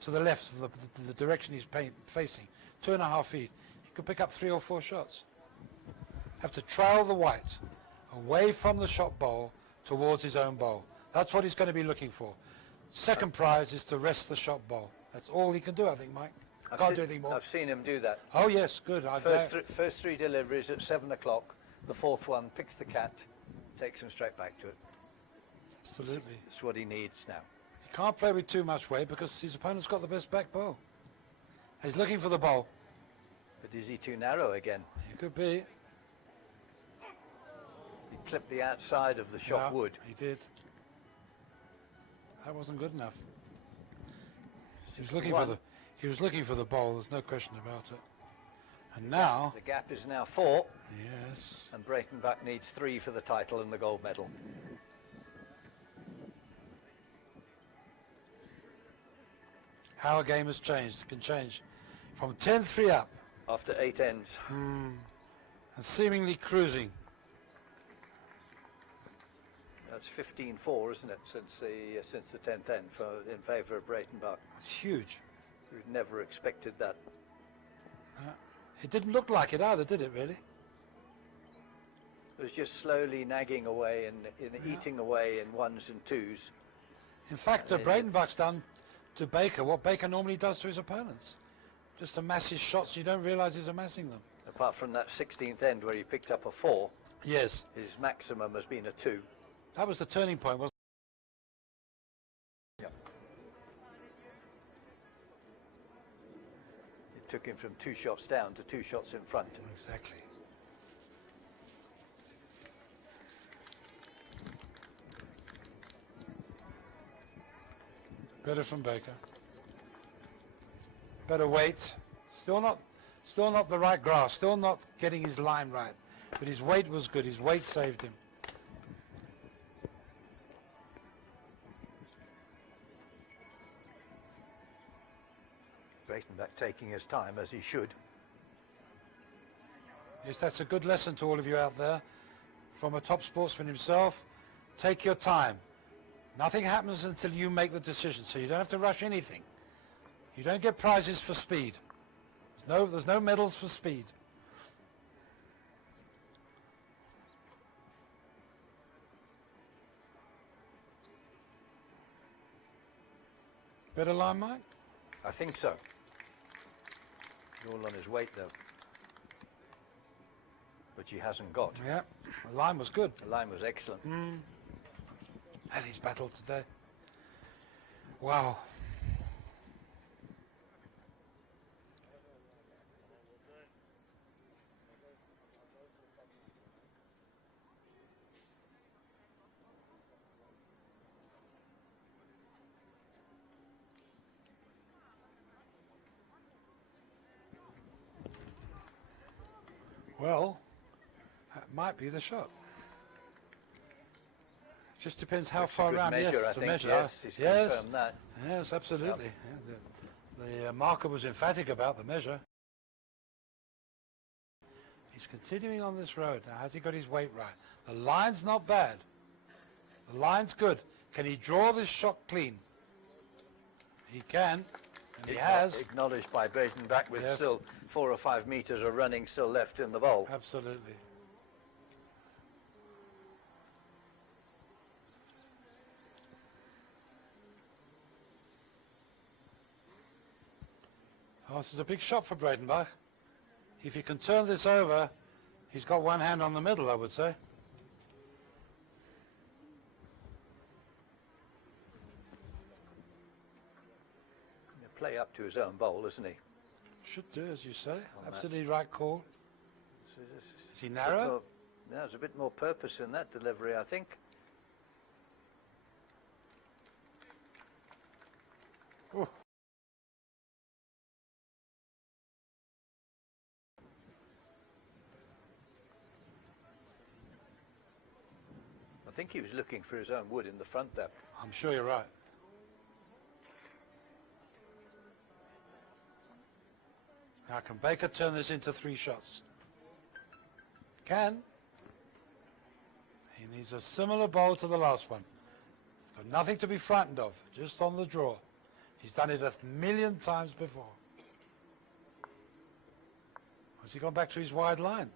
to the left of the direction he's facing, 2.5 feet, he could pick up 3 or 4 shots. Have to trail the white away from the shot bowl towards his own bowl. That's what he's going to be looking for. Second prize is to rest the shot bowl. That's all he can do, I think, Mike. Can't do anything more. I've seen him do that. Oh, yes, good. First 3 deliveries at 7 o'clock. The 4th one picks the cat, takes him straight back to it. Absolutely. That's what he needs now. He can't play with too much weight because his opponent's got the best back bowl. He's looking for the bowl. But is he too narrow again? He could be. He clipped the outside of the shot wood. He did. That wasn't good enough. He was looking for the bowl. There's no question about it. And now the gap is now 4. Yes. And Breitenbach needs 3 for the title and the gold medal. How a game has changed. It can change from 10-3 up. After 8 ends. And seemingly cruising. That's 15-4, isn't it, since the 10th end in favour of Breitenbach. It's huge. We'd never expected that. It didn't look like it either, did it, really? It was just slowly nagging away and eating away in 1s and 2s. In fact, Breitenbach's done to Baker what Baker normally does to his opponents. Just amass his shots, you don't realise he's amassing them. Apart from that 16th end where he picked up a 4. Yes. His maximum has been a 2. That was the turning point, wasn't it? took him from 2 shots down to 2 shots in front. Exactly. Better from Baker. Better weight. Still not the right grass. Still not getting his line right. But his weight was good. His weight saved him. Breitenbach taking his time, as he should. Yes, that's a good lesson to all of you out there. From a top sportsman himself, take your time. Nothing happens until you make the decision, so you don't have to rush anything. You don't get prizes for speed. There's no medals for speed. Better line, Mike? I think so. All on his weight, though. Which he hasn't got. Yeah, the line was good. The line was excellent. And he's battled today. Wow. Well, that might be the shot. Just depends how far good around. measure, Yes, I it's a think. measure. Yes, he's confirmed that. Yes, absolutely. Yep. Yeah, the marker was emphatic about the measure. He's continuing on this road. Now, has he got his weight right? The line's not bad. The line's good. Can he draw this shot clean? He can, and he has. Acknowledged by Breitenbach with Yes. still 4 or 5 meters of running still left in the bowl. Absolutely. Oh, this is a big shot for Breitenbach. If he can turn this over, he's got one hand on the middle, I would say. He'll play up to his own bowl, isn't he? Should do, as you say. Absolutely right call. Is he A bit narrow? more- no, there's a bit more purpose in that delivery, I think. Oh. I think he was looking for his own wood in the front there. I'm sure you're right. Now, can Baker turn this into 3 shots? Can. He needs a similar bowl to the last one. Got nothing to be frightened of, just on the draw. He's done it 1,000,000 times before. Has he gone back to his wide line?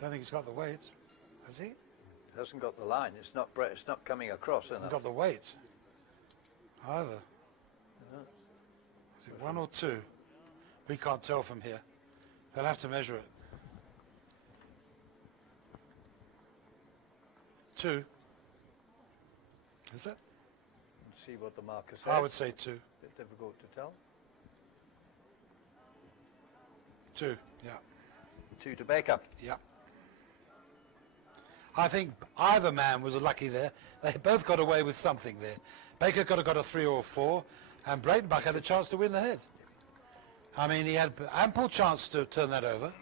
Don't think he's got the weight. Has he? Hasn't got the line. It's not coming across Hasn't enough. got the weight either. Is it 1 or 2? We can't tell from here. They'll have to measure it. 2. Is it? Let's see what the marker says. I would say 2. Bit difficult to tell. 2. Yeah. 2 to Baker. Yeah. I think either man was lucky there. They both got away with something there. Baker could have got a 3 or 4, and Breitenbach had a chance to win the head. I mean, he had ample chance to turn that over.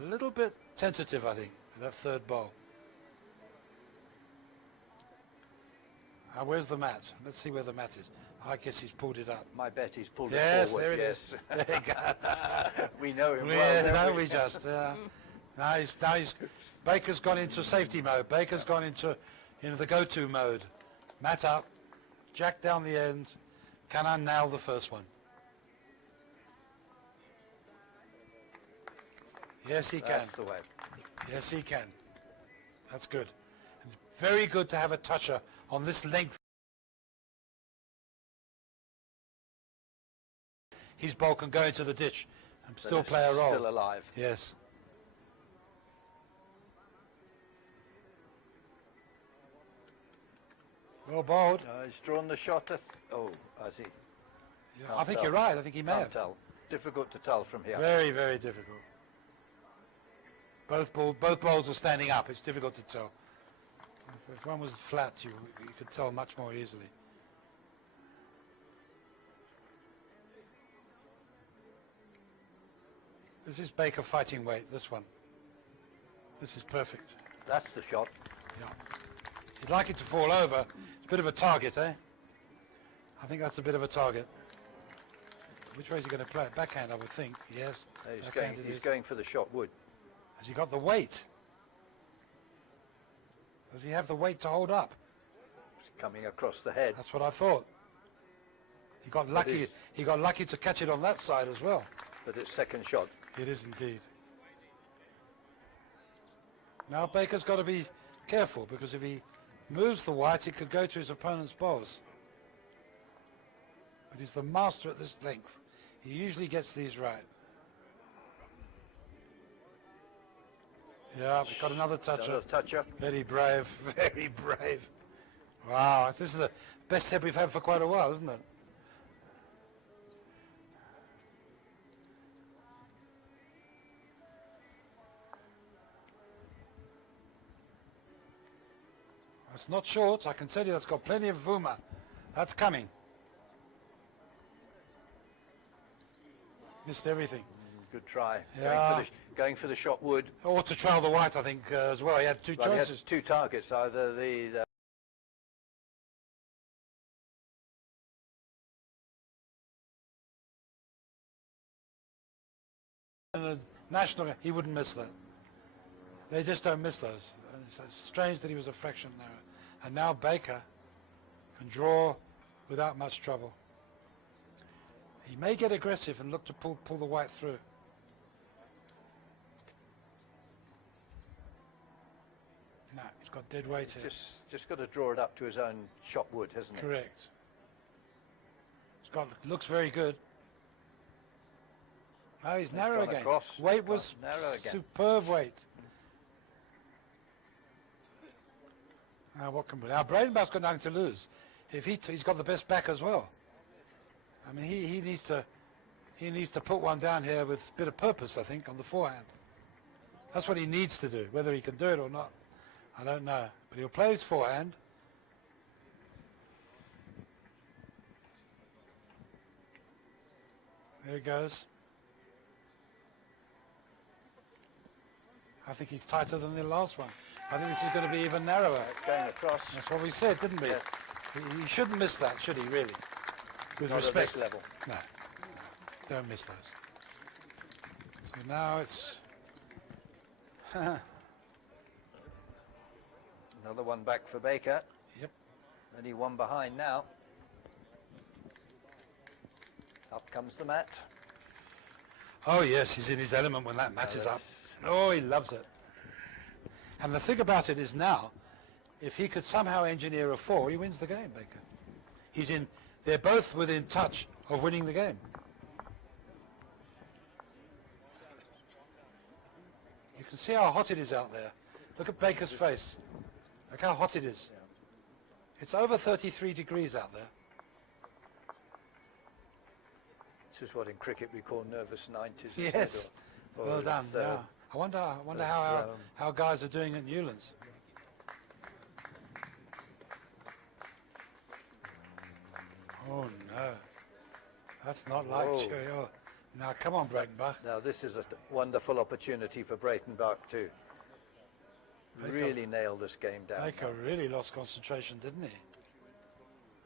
A little bit tentative, I think, that third bowl. Where's the mat? Let's see where the mat is. I guess he's pulled it up. My bet he's pulled Yes, it forward. there it Yes, is. There you go. we know him well. Yeah, don't no, we just. Now he's Baker's gone into safety mode. Baker's gone into the go-to mode. Mat up, jack down the end. Can I nail the first one? Yes, he can. That's the way. Yes, he can. That's good. And very good to have a toucher on this length. His ball can go into the ditch and still it's play a role. Still alive. Yes. Well bowled. He's drawn the shot. Oh, has he? Yeah, Can't I think tell. you're right. I think he may Can't have. tell. Difficult to tell from here. Very, very difficult. Both bowls are standing up. It's difficult to tell. If one was flat, you could tell much more easily. This is Baker fighting weight, this one. This is perfect. That's the shot. Yeah. You'd like it to fall over. It's a bit of a target, eh? I think that's a bit of a target. Which way is he going to play it? Backhand, I would think. Yes. He's going for the shot wood. Has he got the weight? Does he have the weight to hold up? It's coming across the head. That's what I thought. He got lucky. He got lucky to catch it on that side as well. But it's second shot. It is indeed. Now Baker's got to be careful, because if he moves the white, he could go to his opponent's bowls. But he's the master at this length. He usually gets these right. Yeah, we've got another toucher. Another toucher. Very brave, very brave. Wow, this is the best hit we've had for quite a while, isn't it? It's not short, I can tell you that's got plenty of vuma. That's coming. Missed everything. Good try. Yeah. Going for the shot wood. Or to trail the white, I think, as well. He had two Well, he choices. had two targets, either the And the national, he wouldn't miss that. They just don't miss those. And it's strange that he was a fraction narrow. And now Baker can draw without much trouble. He may get aggressive and look to pull the white through. No, he's got dead weight here. just got to draw it up to his own shot wood, hasn't it? Correct. Looks very good. Oh, he's narrow gone again. across, Weight was narrow again. superb weight. Now what can now Bradenbach's got nothing to lose. If he's got the best back as well. I mean, he needs to put one down here with a bit of purpose, I think, on the forehand. That's what he needs to do. Whether he can do it or not, I don't know. But he'll play his forehand. There he goes. I think he's tighter than the last one. I think this is going to be even narrower. It's going across. That's what we said, didn't we? Yeah. He shouldn't miss that, should he, really? With Not at respect. this level. No, don't miss those. So now it's... Another one back for Baker. Yep. Only one behind now. Up comes the mat. Oh, yes, he's in his element when that match is up. Oh, he loves it. And the thing about it is now, if he could somehow engineer a 4, he wins the game, Baker. They're both within touch of winning the game. You can see how hot it is out there. Look at Baker's face. Look how hot it is. It's over 33 degrees out there. This is what in cricket we call nervous 90s. Yes. Or Well done. Yeah. I wonder how guys are doing at Newlands. Oh no, that's not like Whoa. Cheerio. Now come on, Breitenbach. Now this is a wonderful opportunity for Breitenbach to really nail this game down. Baker really lost concentration, didn't he?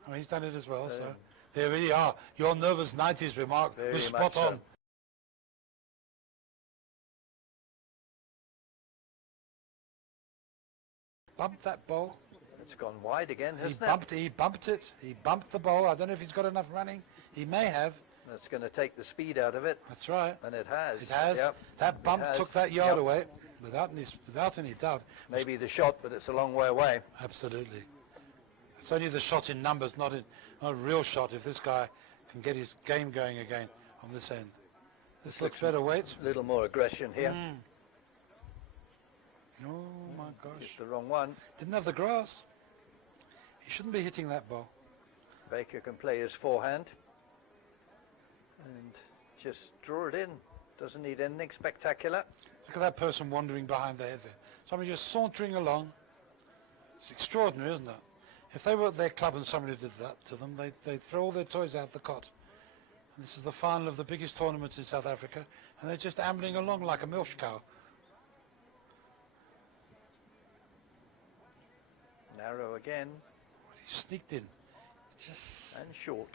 I mean, he's done it as well. So there really are. Your nervous 90s remark Very was much spot so. on. Bumped that ball. It's gone wide again, He hasn't it? bumped it. He bumped the ball. I don't know if he's got enough running. He may have. That's going to take the speed out of it, That's right. and it has. It has. Yep. That bump has. took that yard Yep. away without any doubt. Maybe the shot, but it's a long way away. Absolutely. It's only the shot in numbers, not a real shot. If this guy can get his game going again on this end. This looks better weight. A little more aggression here. Oh my gosh. The wrong one. Didn't have the grass. He shouldn't be hitting that ball. Baker can play his forehand and just draw it in. Doesn't need anything spectacular. Look at that person wandering behind their head there. Somebody just sauntering along. It's extraordinary, isn't it? If they were at their club and somebody did that to them, they'd throw all their toys out the cot. And this is the final of the biggest tournament in South Africa, and they're just ambling along like a milch cow. Narrow again. He sneaked in. Just and short.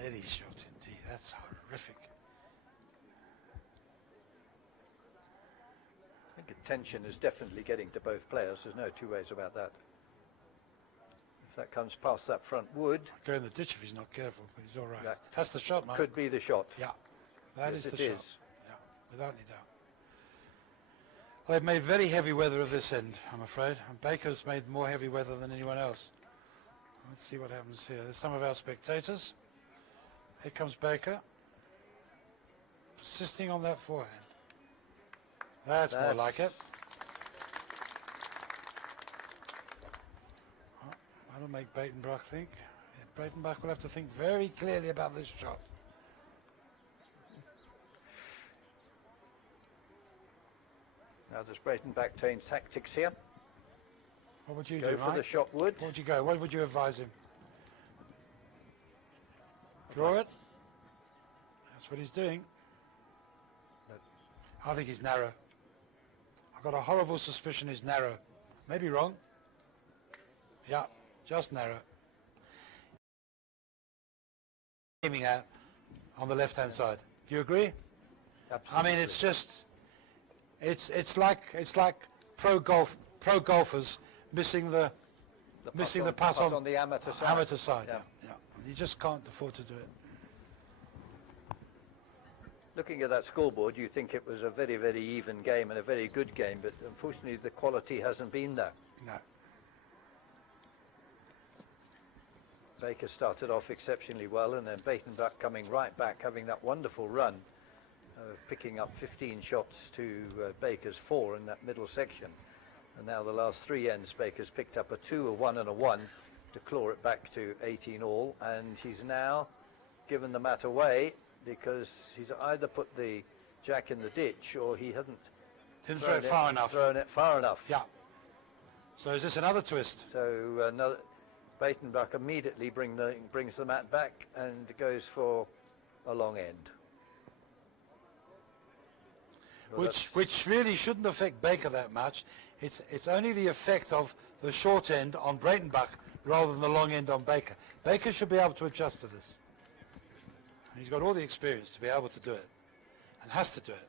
Very short indeed. That's horrific. I think attention is definitely getting to both players. There's no two ways about that. If that comes past that front wood, Go in the ditch if he's not careful, but he's all right. That That's the shot, mate. could be the shot. Yeah, that Yes, is the it shot. is. Yeah, without any doubt. Well, they've made very heavy weather of this end, I'm afraid. And Baker's made more heavy weather than anyone else. Let's see what happens here. There's some of our spectators. Here comes Baker. Persisting on that forehand. That's more like it. Well, that'll make Breitenbach think. Yeah, Breitenbach will have to think very clearly about this shot. Now does Breitenbach change tactics here? What would you Go do, for the Mike? shot wood. What would you go? What would you advise him? Draw it. That's what he's doing. No. I think he's narrow. I've got a horrible suspicion he's narrow. Maybe wrong. Yeah, just narrow. Aiming out on the left-hand side. Do you agree? Absolutely. I mean, it's just, it's like pro golfers missing the putt on the amateur side. amateur side. Yeah. Yeah. You just can't afford to do it. Looking at that scoreboard, you think it was a very, very even game and a very good game, but unfortunately the quality hasn't been there. No. Baker started off exceptionally well, and then Breitenbach coming right back, having that wonderful run of picking up 15 shots to Baker's 4 in that middle section. And now the last 3 ends, Baker's picked up a 2, a 1 and a 1 to claw it back to 18 all, and he's now given the mat away because he's either put the jack in the ditch or he hadn't Didn't throw it far enough. thrown it far enough. Yeah. So is this another twist? So another, Breitenbach immediately brings the mat back and goes for a long end. Well, Which really shouldn't affect Baker that much. It's only the effect of the short end on Breitenbach rather than the long end on Baker. Baker should be able to adjust to this. He's got all the experience to be able to do it, and has to do it.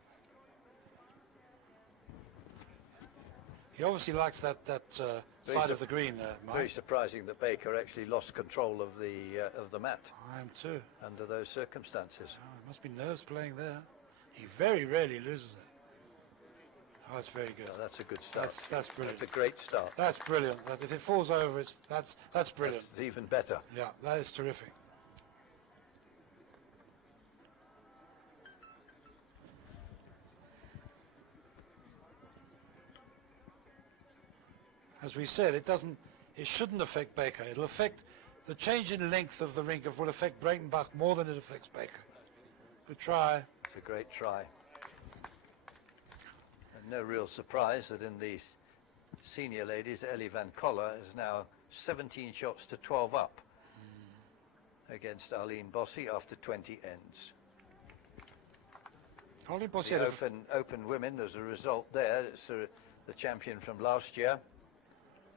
He obviously likes that side of the green, very Mike. surprising that Baker actually lost control of the mat I am too. under those circumstances. Oh, it must be nerves playing there. He very rarely loses it. Oh, that's very good. Oh, that's a good start. That's brilliant. That's a great start. That's brilliant. If it falls over, that's brilliant. It's even better. Yeah, that is terrific. As we said, it shouldn't affect Baker. It'll affect the change in length of the rink. Will affect Breitenbach more than it affects Baker. Good try. It's a great try. And no real surprise that in these senior ladies, Ellie Van Coller is now 17 shots to 12 up against Arlene Bossy after 20 ends. Only Bossy The had open women, there's a result there. It's the champion from last year.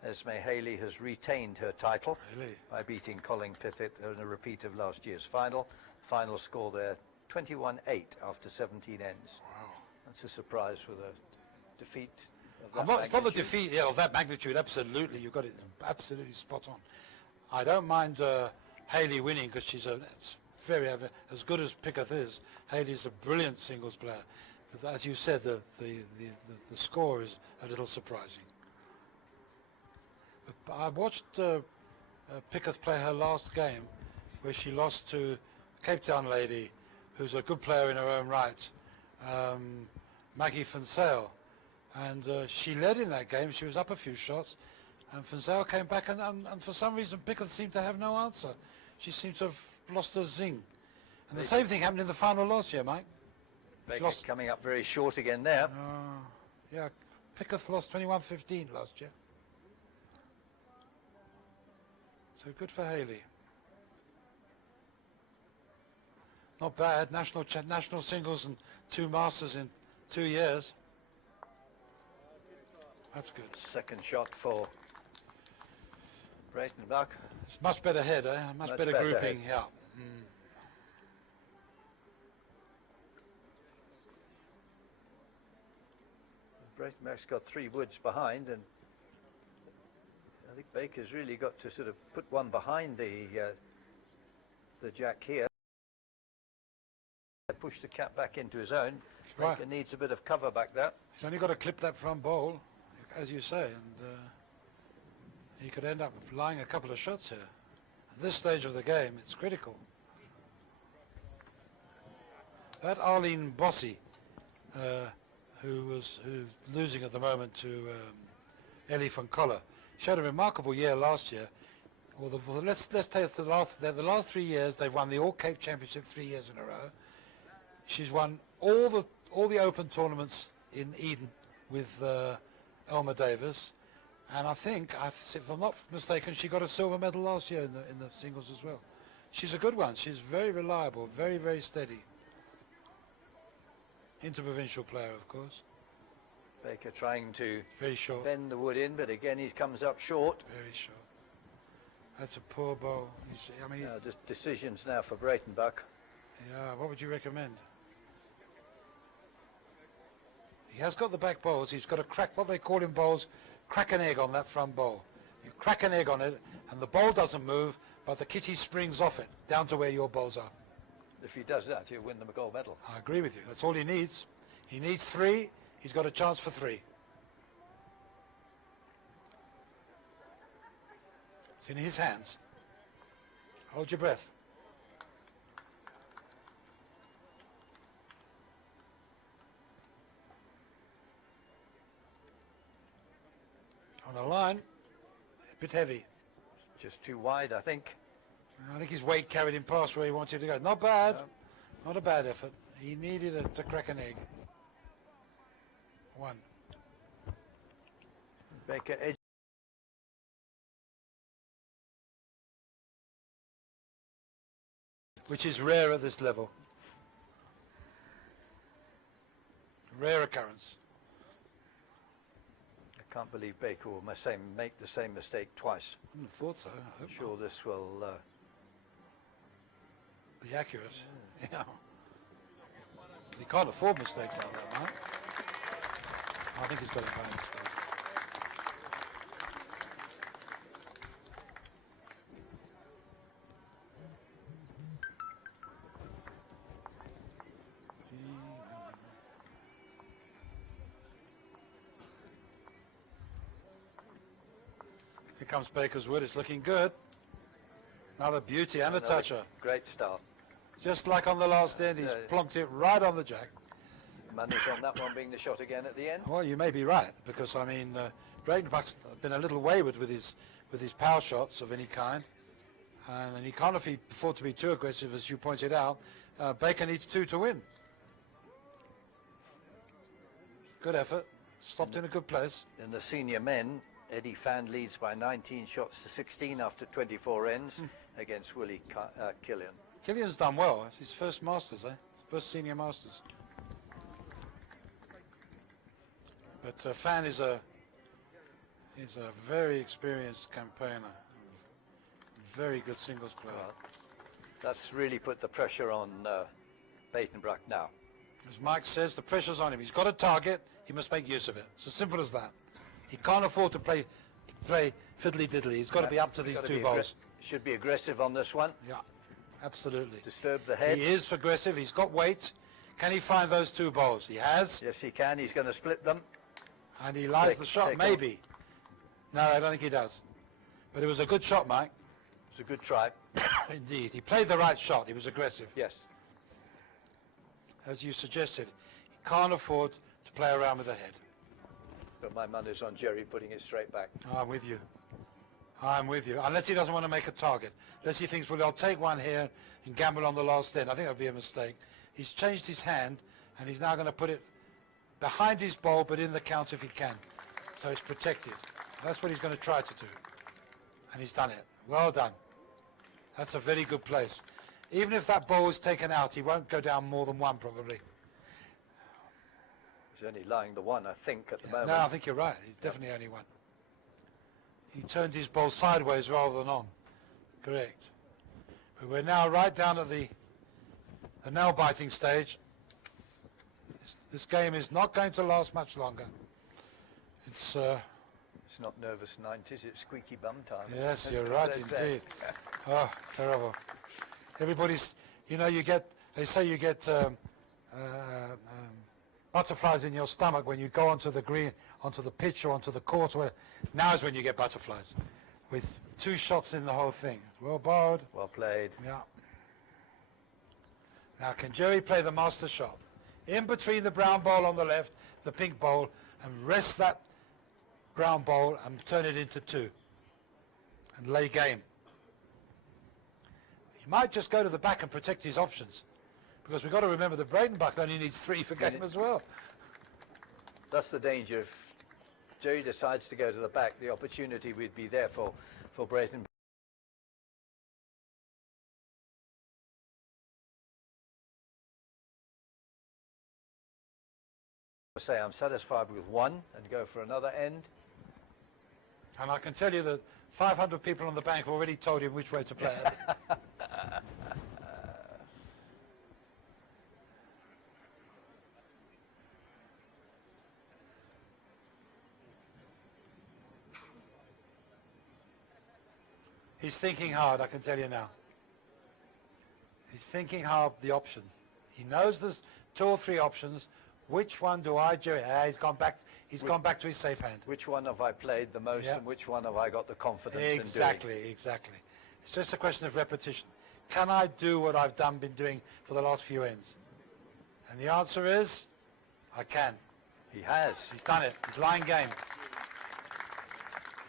Esme Haley has retained her title Really? by beating Colin Pithett in a repeat of last year's final. Final score there, 21-8 after 17 ends. Wow. That's a surprise with a defeat of that It's not the magnitude. defeat of that magnitude, absolutely. You've got it absolutely spot on. I don't mind Haley winning because she's very as good as Pickett is. Haley's a brilliant singles player. But as you said, the score is a little surprising. But I watched Pickett play her last game where she lost to a Cape Town lady who's a good player in her own right, Maggie Van Sale. And she led in that game. She was up a few shots, And Fenzell came back, and for some reason Pickett seemed to have no answer. She seemed to have lost her zing. And the same thing happened in the final last year, Mike. Baker coming up very short again there. Yeah, Pickett lost 21-15 last year. So good for Haley. Not bad. National singles and 2 masters in 2 years. That's good. Second shot for Breitenbach. It's much better head, eh? Much better grouping, head. yeah. Breitenbach's got 3 woods behind, and I think Baker's really got to sort of put one behind the jack here. Push the cap back into his own. Right. Baker needs a bit of cover back there. He's only got to clip that front bowl, as you say, and he could end up lying a couple of shots here. At this stage of the game, it's critical. That Arlene Bossy, who's losing at the moment to Ellie van Coller, showed a remarkable year last year. Well, let's take the last 3 years. They've won the All Cape Championship 3 years in a row. She's won all the Open tournaments in Eden with Elma Davis, and I think, if I'm not mistaken, she got a silver medal last year in the singles as well. She's a good one. She's very reliable, very, very steady. Interprovincial player, of course. Baker trying to very short. Bend the wood in, but again he comes up short. Very short. That's a poor bowl. I mean, decisions now for Breitenbach. Yeah, what would you recommend? He has got the back bowls. He's got to crack, what they call in bowls, crack an egg on that front bowl. You crack an egg on it, and the bowl doesn't move, but the kitty springs off it, down to where your bowls are. If he does that, he'll win the gold medal. I agree with you. That's all he needs. He needs 3. He's got a chance for 3. It's in his hands. Hold your breath. On the line, a bit heavy. Just too wide, I think. I think his weight carried him past where he wanted to go. Not bad. No. Not a bad effort. He needed to crack an egg. 1. Baker edge. Which is rare at this level. Rare occurrence. I can't believe Baker will make the same mistake twice. I wouldn't have thought so. I'm sure this will be accurate. Yeah. He can't afford mistakes like that, man. I think he's got it by mistake. Here comes Baker's wood. It's looking good. Another beauty and a toucher. Great start. Just like on the last end, he's plonked it right on the jack. Money's on that one being the shot again at the end. Well, you may be right, because I mean, Breitenbach's been a little wayward with his power shots of any kind, and he can't afford to be too aggressive, as you pointed out. Baker needs 2 to win. Good effort. Stopped in a good place. In the senior men, Eddie Fan leads by 19 shots to 16 after 24 ends against Willie Killian. Killian's done well. It's his first Masters, first senior Masters. But Fan is a very experienced campaigner, very good singles player. Well, that's really put the pressure on Breitenbach now. As Mike says, the pressure's on him. He's got a target. He must make use of it. It's as simple as that. He can't afford to play fiddly diddly. He's got to be up to these 2 bowls. Should be aggressive on this one. Yeah, absolutely. Disturb the head. He is aggressive. He's got weight. Can he find those 2 bowls? He has. Yes, he can. He's going to split them. And he lies the shot, maybe. No, I don't think he does. But it was a good shot, Mike. It was a good try. Indeed. He played the right shot. He was aggressive. Yes. As you suggested, he can't afford to play around with the head. But my money's on Jerry putting it straight back. Oh, I'm with you. I'm with you. Unless he doesn't want to make a target. Unless he thinks, well, I'll take one here and gamble on the last end. I think that would be a mistake. He's changed his hand, and he's now going to put it behind his bowl, but in the count if he can. So it's protected. That's what he's going to try to do. And he's done it. Well done. That's a very good place. Even if that ball is taken out, he won't go down more than one, probably. He's only lying the one, I think, at the moment. No, I think you're right. He's definitely only one. He turned his ball sideways rather than on. Correct. But we're now right down at the nail-biting stage. This game is not going to last much longer. It's not nervous 90s, it's squeaky bum time. yes, you're right indeed. Oh, terrible. Everybody's, you know, they say you get butterflies in your stomach when you go onto the green, onto the pitch or onto the court. Now is when you get butterflies. With 2 shots in the whole thing. Well bowled. Well played. Yeah. Now can Jerry play the master shot? In between the brown bowl on the left, the pink bowl, and rest that brown bowl and turn it into 2. And lay game. He might just go to the back and protect his options. Because we've got to remember that Breitenbach only needs 3 for game as well. That's the danger. If Jerry decides to go to the back, the opportunity would be there for Breitenbach. Say I'm satisfied with 1 and go for another end. And I can tell you that 500 people on the bank have already told him which way to play it. He's thinking hard, I can tell you now. He's thinking hard the options. He knows there's 2 or 3 options. Which one do I do? He's gone back to his safe hand. Which one have I played the most, Yeah. and which one have I got the confidence in doing? Exactly. It's just a question of repetition. Can I do what I've been doing for the last few ends? And the answer is, I can. He has. He's done it. He's lying game.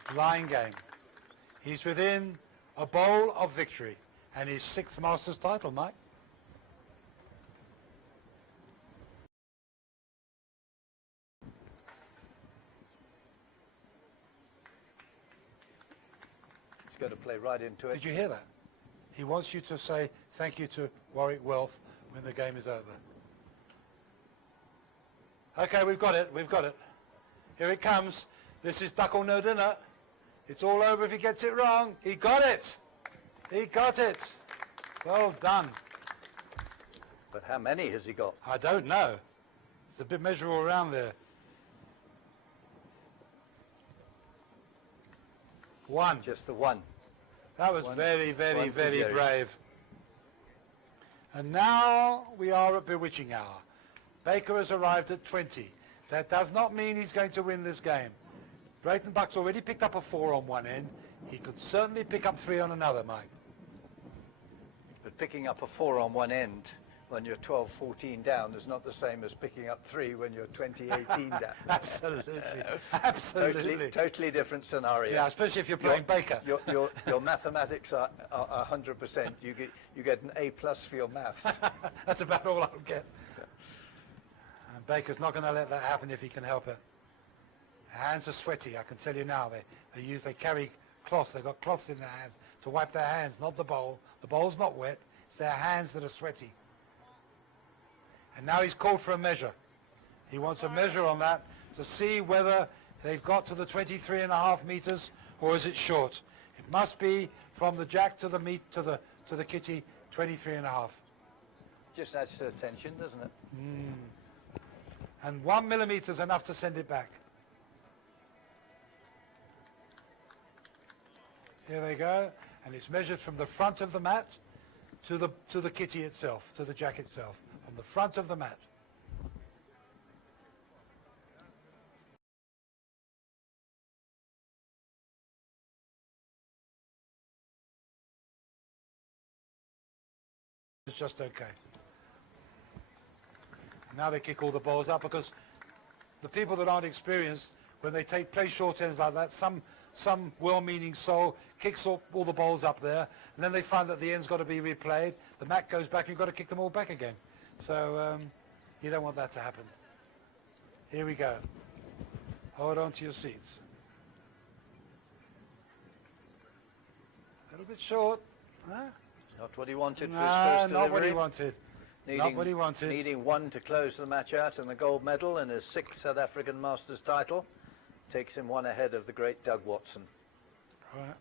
He's lying game. He's within a bowl of victory and his 6th Masters title, Mike. He's going to play right into it. Did you hear that? He wants you to say thank you to Warwick Wealth when the game is over. Okay, we've got it. Here it comes. This is duck or no dinner. It's all over if he gets it wrong. He got it. He got it. Well done. But how many has he got? I don't know. It's a bit measurable around there. 1. Just the 1. That was One- very, one very, to very Jerry. brave. And now we are at bewitching hour. Baker has arrived at 20. That does not mean he's going to win this game. Breitenbach's already picked up a 4 on one end. He could certainly pick up 3 on another, Mike. But picking up a 4 on one end when you're 12-14 down is not the same as picking up 3 when you're 20-18 down. Absolutely. Absolutely. Totally different scenario. Yeah, especially if you're playing Baker. Your mathematics are 100%. You get an A+ for your maths. That's about all I'll get. And Baker's not going to let that happen if he can help it. Hands are sweaty, I can tell you now. They carry cloths. They've got cloths in their hands to wipe their hands, not the bowl. The bowl's not wet. It's their hands that are sweaty. And now he's called for a measure. He wants a measure on that to see whether they've got to the 23.5 meters or is it short. It must be from the jack to the to the kitty 23.5. Just adds to the tension, doesn't it? And 1 millimeter is enough to send it back. Here they go, and it's measured from the front of the mat to the kitty itself, to the jack itself, from the front of the mat. It's just okay. Now they kick all the balls up because the people that aren't experienced, when they play short ends like that, some some well-meaning soul kicks all the balls up there, and then they find that the end's got to be replayed, the mat goes back, and you've got to kick them all back again. So you don't want that to happen. Here we go. Hold on to your seats. A little bit short, huh? Not what he wanted for his Nah, first delivery. not what he wanted. Not what he wanted. Needing one to close the match out and the gold medal and his 6th South African Masters title. Takes him one ahead of the great Doug Watson. Right.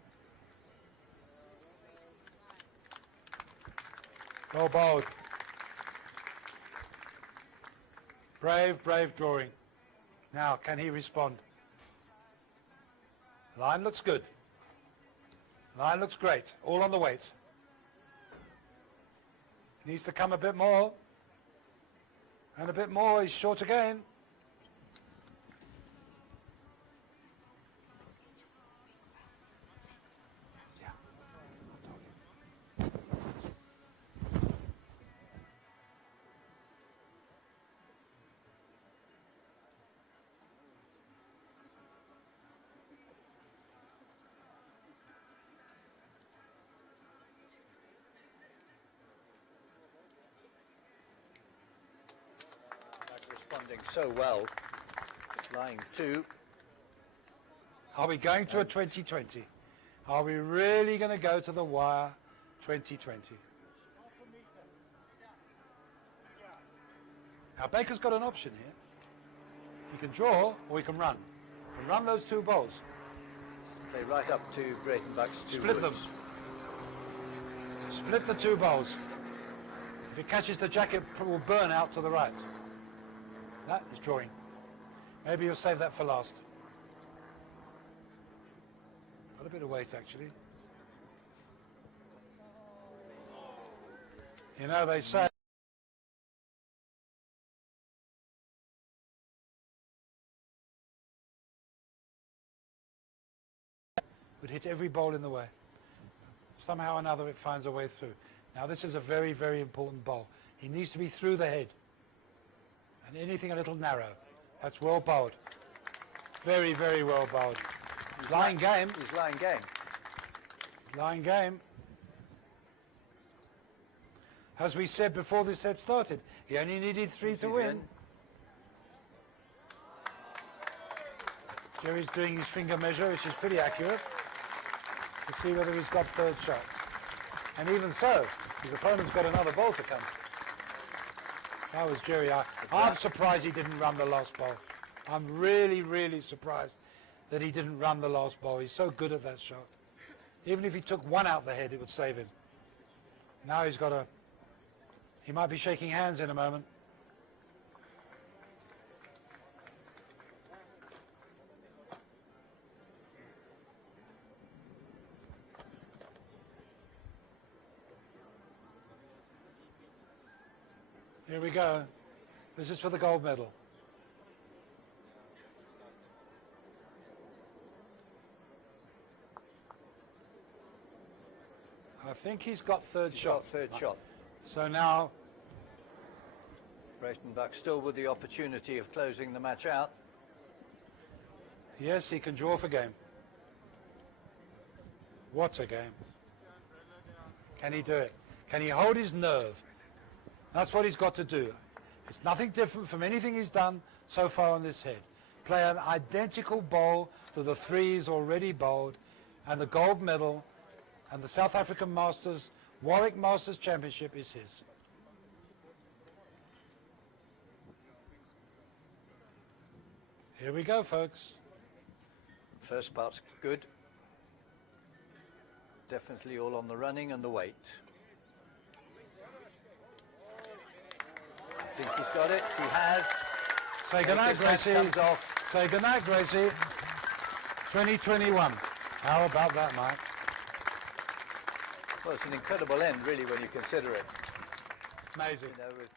Well bowled. Brave, brave drawing. Now, can he respond? Line looks good. Line looks great. All on the weight. Needs to come a bit more. And a bit more. He's short again. Responding so well. Line 2. Are we going to a 2020? Are we really going to go to the wire 2020? Now Baker's got an option here. He can draw or he can run. He can run those 2 balls. Play right up to Breitenbach's 2 Split woods. them. Split the 2 balls. If it catches the jacket, it will burn out to the right. That is drawing. Maybe you'll save that for last. Got a bit of weight, actually. You know, they say would hit every bowl in the way. Somehow or another it finds a way through. Now this is a very, very important bowl. He needs to be through the head. And anything a little narrow. That's well bowled. Very, very well bowled. He's Lying game. He's lying game. Lying game. As we said before this set started, he only needed 3 to win. Jerry's doing his finger measure, which is pretty accurate, to see whether he's got 3rd shot. And even so, his opponent's got another ball to come. That was Jerry. I'm surprised he didn't run the last ball. I'm really, really surprised that he didn't run the last ball. He's so good at that shot. Even if he took 1 out the head, it would save him. Now he's got a... He might be shaking hands in a moment. Here we go. This is for the gold medal. I think he's got 3rd shot. 3rd shot. So now... Breitenbach still with the opportunity of closing the match out. Yes, he can draw for game. What a game. Can he do it? Can he hold his nerve? That's what he's got to do. It's nothing different from anything he's done so far on this head. Play an identical bowl to the 3 he's already bowled, and the gold medal and the South African Masters, Warwick Masters Championship is his. Here we go, folks. First part's good. Definitely all on the running and the weight. I think he's got it. He has. Say goodnight, Gracie. Comes off. Say goodnight, Gracie. 2021. How about that, Mike? Well, it's an incredible end, really, when you consider it. Amazing. You know, with